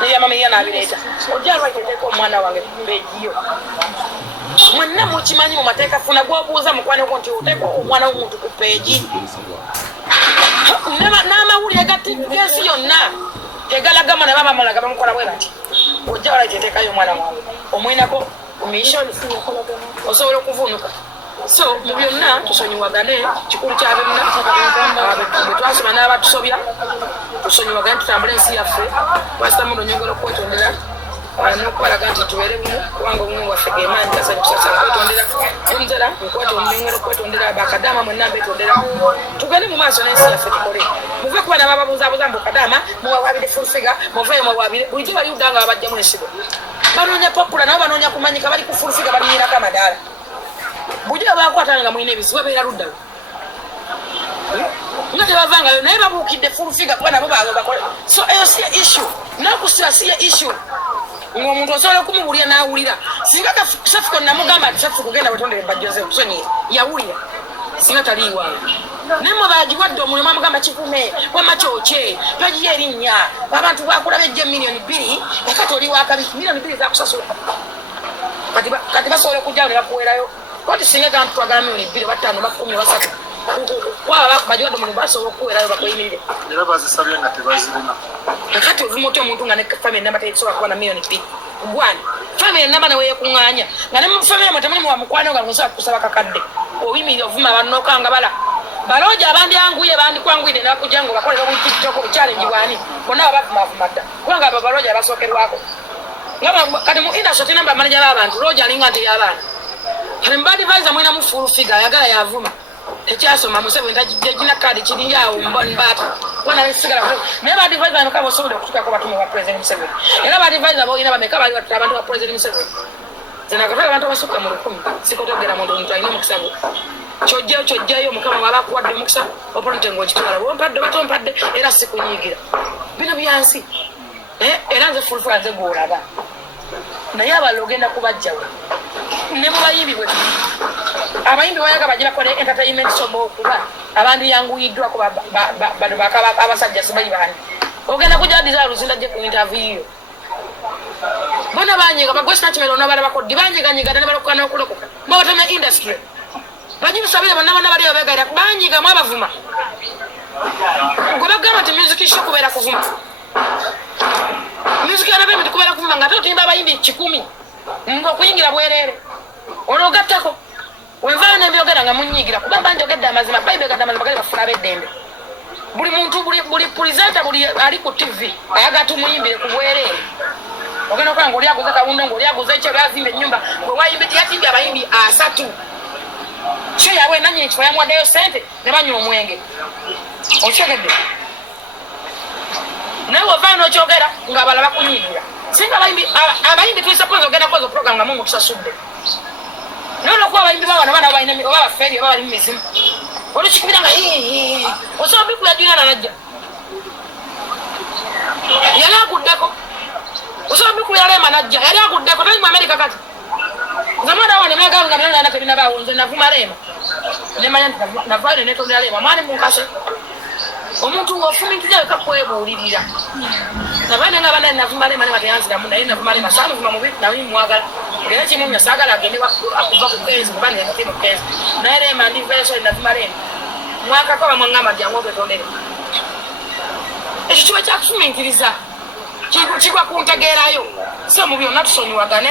neyamamirira n'abireeta ojja lwaiteteeka omwana wange pejiyo mwenna mukimanyi mu mateeka funa gwobuuza mukwaneko nti oteeka omwana w'omuntu ku peji n'amawulire g'ensi yonna tegalagama ne babamulaga bamukola bwe bati ojja walaiteteekayo omwana wange omwinako kumishoni osobola okuvunuka so mu byonna tusonyiwagane kikulu kya byonna bwe twasoma n'abatusobya tusonyiwagane tutambule ensi yaffe wasita muno nyongera okwetondera n'okubalaga nti tubeere bumu kubanga obumu bwaffe gemaanyi gasanyusasa okwetondera omuzera nkwetondera okwetondera Bakadaama mwenna mbetondera tugende mu maaso n'ensi yaffe tukole muve kuba nabababuuzaabuuza mbu Kadaama muwawaabire fulfiga muveeyo muwawaabire bulijjo bali udda nga babajjamu ensigo banoonya popula nabo banoonya kumanyika bali ku fulfiga balinyirako amadaala bujja bakwatanga nga mulina ebizibu babeera luddawo nga tebavangayo naye babuukidde fulfiga kuba nabo bakole so eyo siye issue n'okusiba siye issue ng'omuntu osobola okumubulira n'awulira singa Sefuko namugamba nti Sefuko genda wetondere embajjo ze kusonyiye yawulira singa taliiwange naye mwe bagiwadde omulimu amugamba kivume wama kyokye togiye erinnya abantu bakulaba ejja miliyoni 2 ekati oli wakabi miliyoni 2 zakusasula kati basobola okujjawo ne bakuweerayo koti singa gamba twagala miliyoni 2 5 10 3 waba bajiwa mu baso okuwera bakoyimire era bazisabye nga tebazirina kakati ovumoto omuntu nga ne family namba tekisobola kuba na million bbiri gwani family namba nawe yekuŋŋaanya nga ne mu family mutemuli muwa mukwano nga musobola kusaba kakadde obimiri ovuma bannokanga bala baloja abandi anguye bandi kwangwide nakujja ngo bakolera mu TikTok challenge bwani bonna abavuma dda kubanga abo baloja basokerwako ngaba kati mu industry namba manager b'abantu loja alinga nti y'abaana kati mbadi advisor mwina mu full figure ayagala yavuma tekyasoma musebe ntajina kadi kiri yawo mbata wana lesigala naye ba advisor no kabo osobola okutuukako batume ba president Museveni era ba advisor boolina bameka bali batula abantu ba president Museveni zina katala abantu abasukka mu 10 sikotogera muntu omuntu alina omukisa gwo kyojjayo mukama wabakuwadde omukisa opolite ng'okitwala wompadde batompadde era sikunyiigira bino byansi era nze fulfa nze gwolaba naye abalala ogenda kubajjawo ne mubayimbi bwe abayimbi bayaga bagirako ne entertainment soba okuba abantu yanguyiddwako bano abasajja sibayi bani ogenda kujadiza luzinda gye ku interview bona banyiga bagwesina kimero n'abala bakoddi banyiganyiga ne balokoka n'okulokoka babatama industry bajibisabire bonna bali obegaira banyiga mu abavuma gwe bagamba nti music isho kubeera kuvuma music yanabe mti kubeera kuvuma nga totimba abayimbi 10 ng'okuyingira bwereere olwogattako wenvaayo nembyogera nga munyiigira kubanga njogedde amazima bayibegadde amazima gali bafuna ab'eddembe buli muntu buli presenter buli ali ku TV ayaga tumuyimbire ku bwereere ogenda okola ng'olyaguza kabundo ng'olyaguza ekyo byazimba ennyumba gwe wayimbi tiyatimbye abayimbi 3 kyo yawe nanyini kifo yamwaddeyo sente ne banywa omwenge okyogedde naye wovaayo n'okyogera ng'abalala bakunyiigira singa abayimbi tulisapoza ogenda koza program nga mungu tusasudde n'olwokuba abayimbi bawana bana balina oba bafeeri oba bali mu mizimu olukikibira nga osobola bikula jinana najja yali aguddeko osobola bikula yalema najja yali aguddeko tali mu Amerika kati nze mwana wane mwagala nga bina tebinabaawo nze navuma leema nemanya nti navaayo nenetonera leema mwani munkase omuntu ng'ofuminkiriza weka kwebuulirira nabaana nga bana navuma leema ne bateyanziramu naye navuma leema saamuvuma mubi nawe mwagala era kimunya saagala agende akuva ku kenzi kuba nenate mu kenzi naye leema ndiveeso navuma leema mwakako bamwaŋŋamba nti yangu ogetondere ekyo kiba kyakufuminkiriza kigwa ku ntegeerayo si omu byonna tusonyiwagane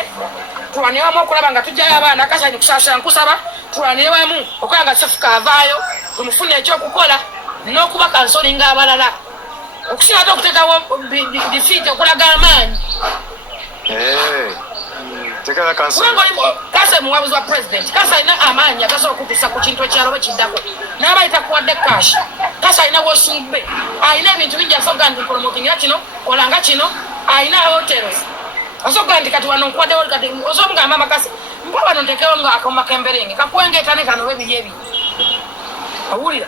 tulwanire wamu okulaba nga tujjayo abaana kasani kusaasira nkusaba tulwanire wamu okola nga sefuka avaayo tumufune ekyokukola n'okuba kansolinga abalala okusinga ate okuteekawo difiiti okulaga amaanyi kasa muwabuzi wa president kasa alina amaanyi agasobola okutuusa ku kintu ekyalo bwe kiddako naaba ayita kuwadde kashi kasa alina wosumbe alina ebintu bingi asobola nti promotingira kino kolanga kino alina hotels asobola nti kati wano nkuwaddewo kati osobola mugamba amakasi mpa wano ntekewo nga akamakemberenge kakwengeetane kano bebiri ebiri awulira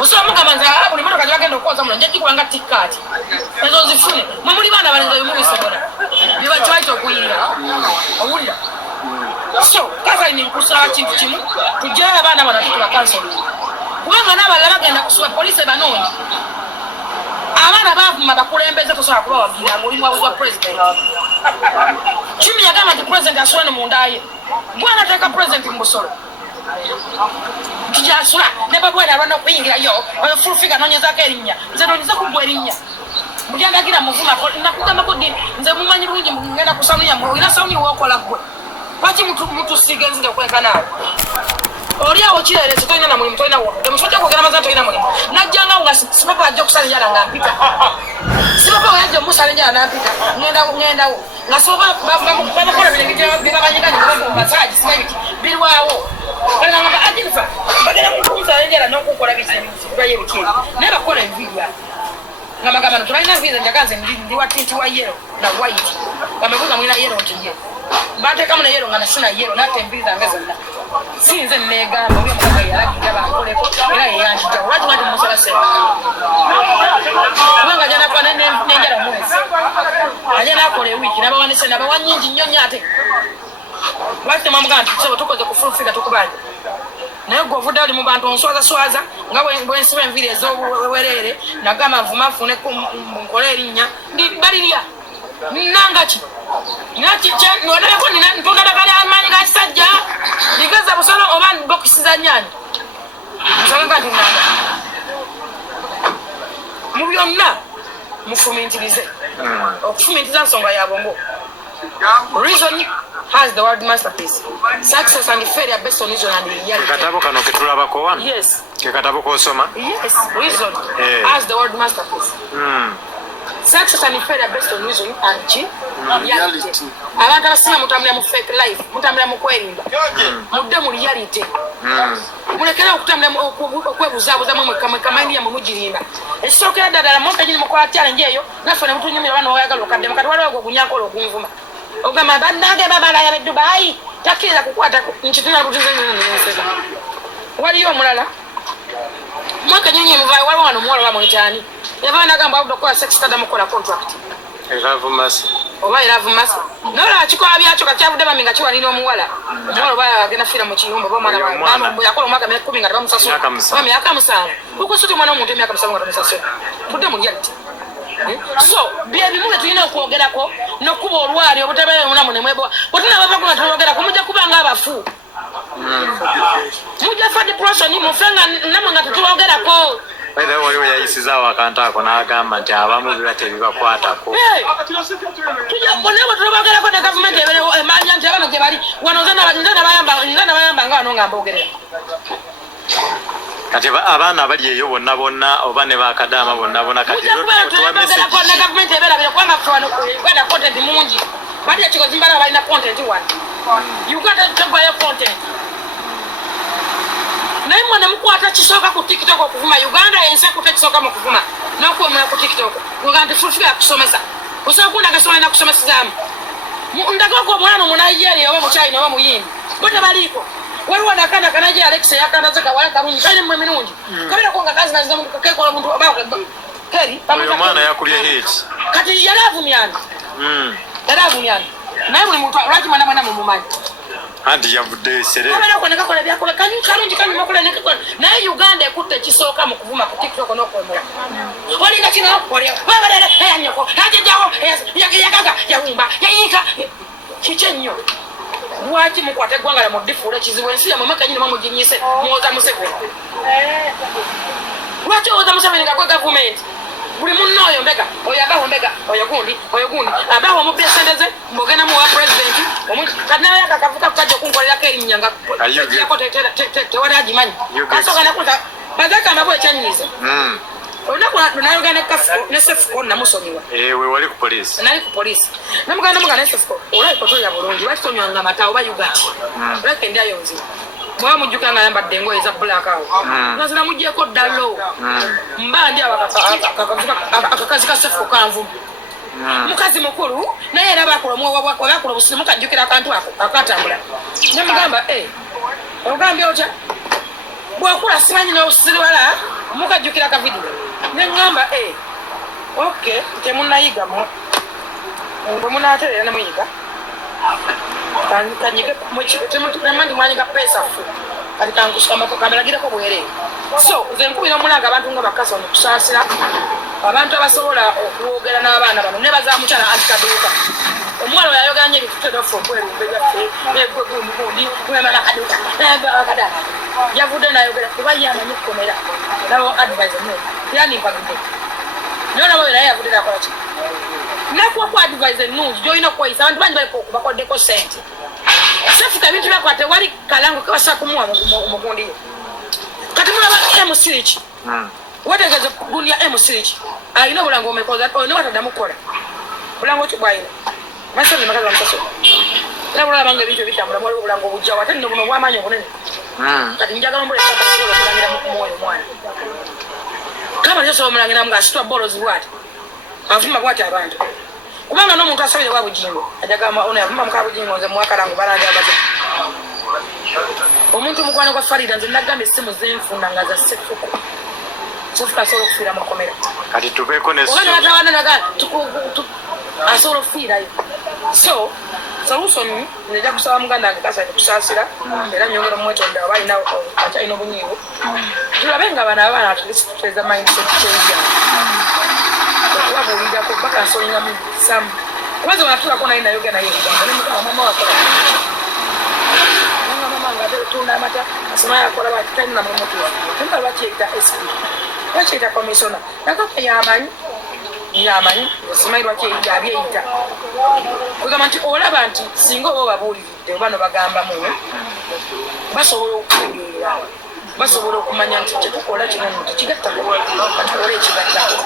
osobola mugamba nze buli motoka gyebagenda okwoza muno nja gikubanga tikkaati ezo zifune mwe muli baana balenza bimubisobola kibaita okuyirira owulira so kakaini nkusaba kintu kimu tujjayo abaana bano tutula kansoli kubanga n'abalala bagenda kusuba poliisi banoonyi abaana bavuma bakulembeze tosobola kubawagira ngaoli muwabuzi wa president kimi yagamba nti president asula ne mundaye bwana ateeka president mu busolo tijasula ne babwera alwana okuyingirayo fulufiga noonyezaako erinnya nze noonyeza kugwa erinnya mulyandagira muvuma nakugambako ddi nze mumanyi bulungi ngenda kusanuya olina sawuni wokola gwe lwaki mutusiga enzinga okwenkanaawe oli awo kireerezi tolina na mulimu tolina wodde musajja kwogera mazina tolina mulimu najjangawo nga sipapa ajja okusala enjala nga mpita sipapa oyajja omusala enjala nampita ngendawo nga sobabakola byebabanyiganyiga basaaji sibabiti birwawo balangamba ajirifa bagenda mumusala enjala n'okukola bibaye ebikiri naye bakola ebiviya nga magamba tulina visa njagaze ndi wa tinti wa yero na white bamebuuza mulina yero nti ye bateekamu ne yero nga nasina yero natte enviri zange zonna sinze neegamba oyo omukaga yalagira bankoleko era yeyanjija lwaki wati musala sente kubanga ajja nakuba nenjala omwezi ajja nakola ewiiki nabawanise nabawa nnyingi nnyo nnyo ate lwaki temwamugamba nti tusobe tukoze ku fulfiga tukubanja naye gwe ovudde oli mu bantu onswazaswaza nga bwensiba enviri ez'obuwereere nagamba nvuma nfune nkole erinnya balirya nangaki nodabeko ntundadagala amaanyi ga kisajja ligeza busolo oba bokisi za nnyanja nsanga ndi nanga mu byonna mufumintirize okufumintiriza nsonga ya bongo. Reason has the word masterpiece. Success and failure based on reason and reality. Katabo kano ketulabako wano? Yes. Ke katabo kosoma? Yes, reason has the word masterpiece. Success and failure based on reason and reality. Abantu abasinga mutambulira mu fake life, mutambulira mu kwerinda. Mudde mu reality. Mulekera okutambulira okwebuzabuza mu kamandi ya mumugirinda. Ekisookera ddala monka nyini mukola challenge eyo naffe ne mutunyumira bano oyagala okadde mukati waliwo ogunyakola ogunvuma. Ogamba bannange babala ya Dubai takira kukwata nchituna kutize nenseka. Waliyo omulala mwaka nyinyi muvaayo waliwo wano muwala wa mwitaani yavaana agamba okudokola sex tada mukola contract Avumye oba era Avumye nola akikola byakyo kakyavudde baminga kiwalina omuwala omuwala oba agenda fiira mu kiyumba oba omwana yakola omwaka 10 nga tebamusasula oba myaka 7 ukusuti omwana omuntu emyaka 7 nga tebamusasula tudde mu reality. So bye bimu tulina okwogerako nokuba olwali obutabaye munamu ne mwebo botuna baba kuna twogera kumujja kubanga abafu mujja fa depression mufenga namwe nga tutwogerako Whether waliwo yayisiza wakanta ako n'agamba nti abamu bibate bibakwatako. Tujja bonewo tulobagerako ne government emanya nti abano gye bali wano nzana bayamba nga wano nga mbogerera. Kati abaana abali eyo bonna bonna oba ne bakadaama bonna bonna kati tuwa message ne government eberabira kwamba kutwano Uganda content mungi bali ekikozi mbala balina content wano Uganda tugwayo content naye mwana mukwata kisoka ku TikTok okuvuma Uganda yense kutekisoka mu kuvuma n'okwemula ku TikTok Uganda fufu ya kusomesa usakunda gasoma na kusomesizaamu ndagako mwana mu Nigeria oba mu China oba mu Yindi bote baliko waliwo nakanda kanaje Alex yakanda zaka wala karungi kale mwe minungi kabira konga kazi na zimu kakekola muntu abako keri pamoja mwana yakulie hit kati yali Avumye yali Avumye naye buli muntu lwaki mwana mu mumanyi andi yavudde sere kabira koneka kola byakola kanyu karungi kanyu makola nekola naye Uganda ekutte kisoka mu kuvuma ku TikTok n'okwemula olinga kino oli babalere yanyoko hajejawo yagaga yawumba yayika kichenyo lwaki mukwate gwanga la mudifule kizibu ensi ya mamaka nyine mamujinyise muoza Museveni lwaki oza Museveni nga kwa government buli munno oyo mbega oyo gundi abaho mu presidente mbogena mu wa president omuntu kana yaka kavuka kaje kunkolera keri nyanga yako te wala ajimanyi kasoka nakuta bazaka mabo echanyize Onakuna tunayogana kafu nesefuko namusonyiwa. We wali ku police. Nali ku police. Namugana nesefuko. Ola ikoto ya bulungi basonywanga mata oba Uganda. Lake ndia yonzi. Mwa mujuka nga yamba dengo eza black out. Nazina mujjeko dalo. Mba ndia akakazi kasefuko kanvu. Mukazi mukuru naye era bakulo busimu kajjukira akantu ako akatambula. Namugamba ogambye otya bwakula simanyi n'obusiri wala mukajjukira ka video nengamba okay temunayiga mu temunaterera nemuyiga kanyige temutemandi mwanyiga pesa fu kati kankusoma kameragireko bwerere so nze nkubira omulanga abantu nga bakasa omukusaasira abantu abasobola okuwogera n'abaana bano ne bazaamukyala antikaduuka omuwala yayoganye ebitutedofu okwerumbe byaffe negwegundi mwemana kaduuka nakadaama yavudde nayogera kuba yamanyi okukomera nawo advise ne yani mpagide nyo nabo naye yavudde nakola ki nakuwa ku advise ennungi gyolina okweyisa abantu bangi bali bakoddeko sente sefuka ebintu byakwate wali kalango kebasa kumuwa omugundi kati mulaba emusiriki wategeeza gundi ya emusiriki alina obulango omekoza olina wataddamu kukola bulango ki bwalina masoni makazi bamusasula era bulabanga ebintu ebitambula mwaliwo obulango obujjawo ate nno buno obwamaanyi obunene kati njagala omuleeta okusobola okulangira mu kumwoyo omwana kama lyosobola omulangira nga asitwa bolozi bwati avuma bwati abantu kubanga n'omuntu asabire bwa bujingo ajagamba ono yavuma mukabujingo nze muwakalango balanja abaza omuntu mukwano kwa Farida nze nagamba essimu zenfunda nga za sefuko sefuko asobola okufiira mu kkomera kati tubeeko ne oba natawana naga asobola okufiirayo so solution nja kusaba muganda wange kasa kusaasira era nyongera mwetonda abalina akyalina obunyiivu tulabe nga bano abaana tuliza mindset change okubabuulirako paka nsolinga mu samu kubaza wanatulako naye nayogera naye mama wakola wanga tuna amata asema yakola batani na mumoto tumba bakyeta SP bakyeta commissioner nakaka yamanyi asema bakyeta abyeyita kugamba nti olaba nti singa oba babulidde bano bagamba mu basobola okutegeera basobola okumanya nti kyetukola kino tekigatta batukola ekigattako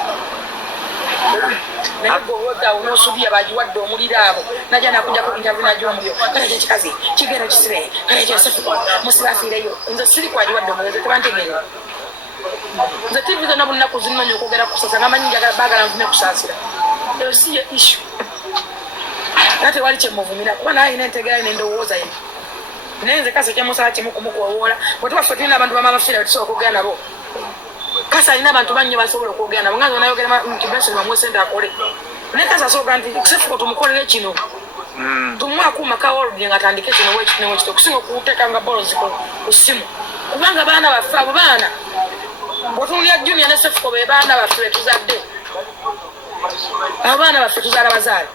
naye gweoda onosubya bagiwadde omuliro abo najja nakuja ku interview najja omuliro kale kyekikazi kigenda kisire kale kyosefuko musibafiireyo nze siri kwagiwadde omuliro tebantegeera nze tivi zonna bunaku zinnonya okwogera kusasa ngamanyi njagala baagala nvume kusaasira eyo si ye issue era tewali kyemuvumira kuba naye ayina entegera nendowooza ye naye nze kase kyemusala kimu kumukuwoola bwetubaffe tulina abantu bama bafiira betusobola okwogera nabo kasa alina abantu bannyo basobola okwogera nabo nga nze nayogera nti benson bamwesente akole naye kasa asooka nti sefuko tumukolere kino tumwakuuma kawoludye nga atandike kino wekito okusinga okuteeka nga bolozi ku ssimu kubanga baana baffe abo baana bwetunulya junior ne sefuko be baana baffe betuzadde abo baana baffe tuzaala bazaala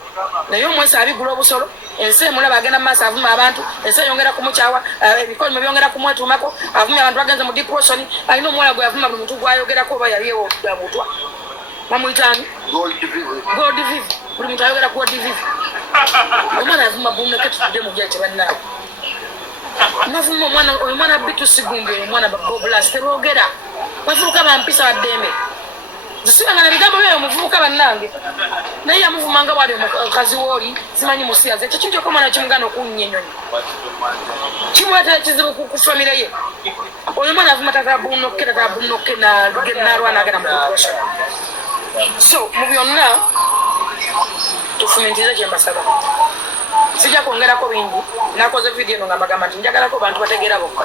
naye omwesi abigula obusolo ensi emulaba agenda mumaaso avuma abantu ensi eyongera kumukyawa ebikolimo byongera kumwetuumako avumye abantu bagenze mu depression alina omuwala gwe yavuma buli muntu gwayogerako oba yaliwo gabutwa bamuyitani gold viv buli muntu ayogera gold viv omwana avuma buneke tutudde mu gyate bannaawe navuma omwana bitu sigumbe omwana boblas terwogera bavubuka bampisa baddembe zisibanga na bigambo byayo muvubuka bannange naye yamuvumanga bwali omukazi wooli simanyi musiyaze ekyo kintu okomwana kimugana okuwunya ennyonyi kimuleetera ekizibu ku famire ye oyo mwana avuma tatabunokke nalwana agenda mu depression so mu byonna tufumintirize kyembasaba sijja kwongerako bingi nakoze vidiyo eno nga mbagamba nti njagalako bantu bategeera bokka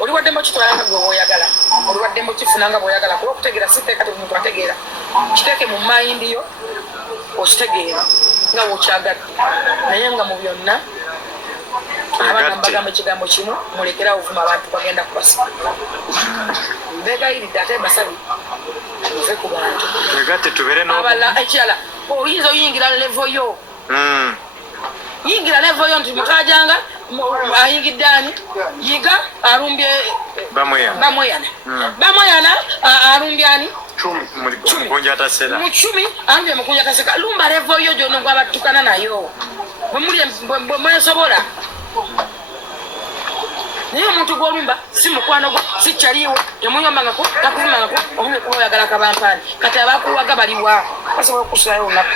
oli waddembo kitwalanga gwe bwoyagala oli waddembo kifunanga bwoyagala kuba okutegeera siteeka ti muntu ategeera kiteeke mu mayindi yo okitegeera nga wokyagadde naye nga mu byonna abaana mbagamba ekigambo kimu mulekera ovuma abantu bagenda kubasiba mbegayiridde ate basabi nze ku bantu abala ekirala oyinza oyingira levo yo yingira levo yo nti mukajanga ayingidani yiga arumbye bamweyana arumbyani muchumi arumbye mukunja taseka lumba levo yo jono gwabatukana nayo bwemwesobola naye omuntu gwolumba si mukwano gwo si kyaliwo temuyambangako takuvumangako omule kuba oyagala kabampaani kati abakuwaga baliwa basobola okusulayo olunaku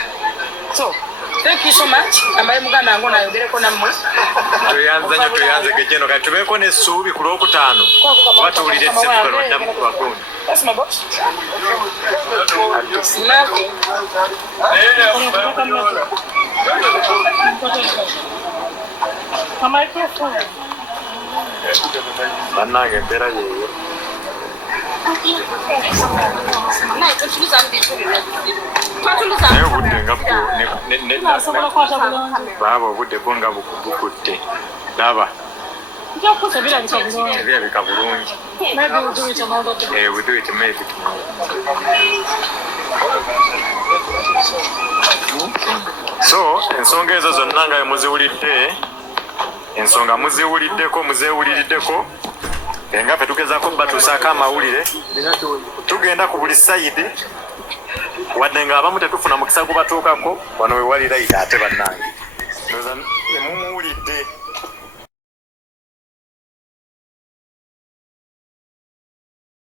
so thank you so much ambaye muganda ngo nayogereko nammwe tuyanze gejeno kati tubeeko n'essuubi ku lwokutaano oba tuwulire sefuko lwaddamu ku bagundi That's my box. bannange embeera yeeyo naye obudde nga baaba obudde bwo nga bukutte laba ebirabika bulungi we do it maybe tomorrow. So ensonga ezo zonna nga muziwulidde ensonga muzeewuliriddeko nga ffe tugezaako batuusaako amawulire tugenda ku buli sayidi wadde nga abamu tetufuna mukisa gubatuukako wano we wali layita ate bannange mumuwulidde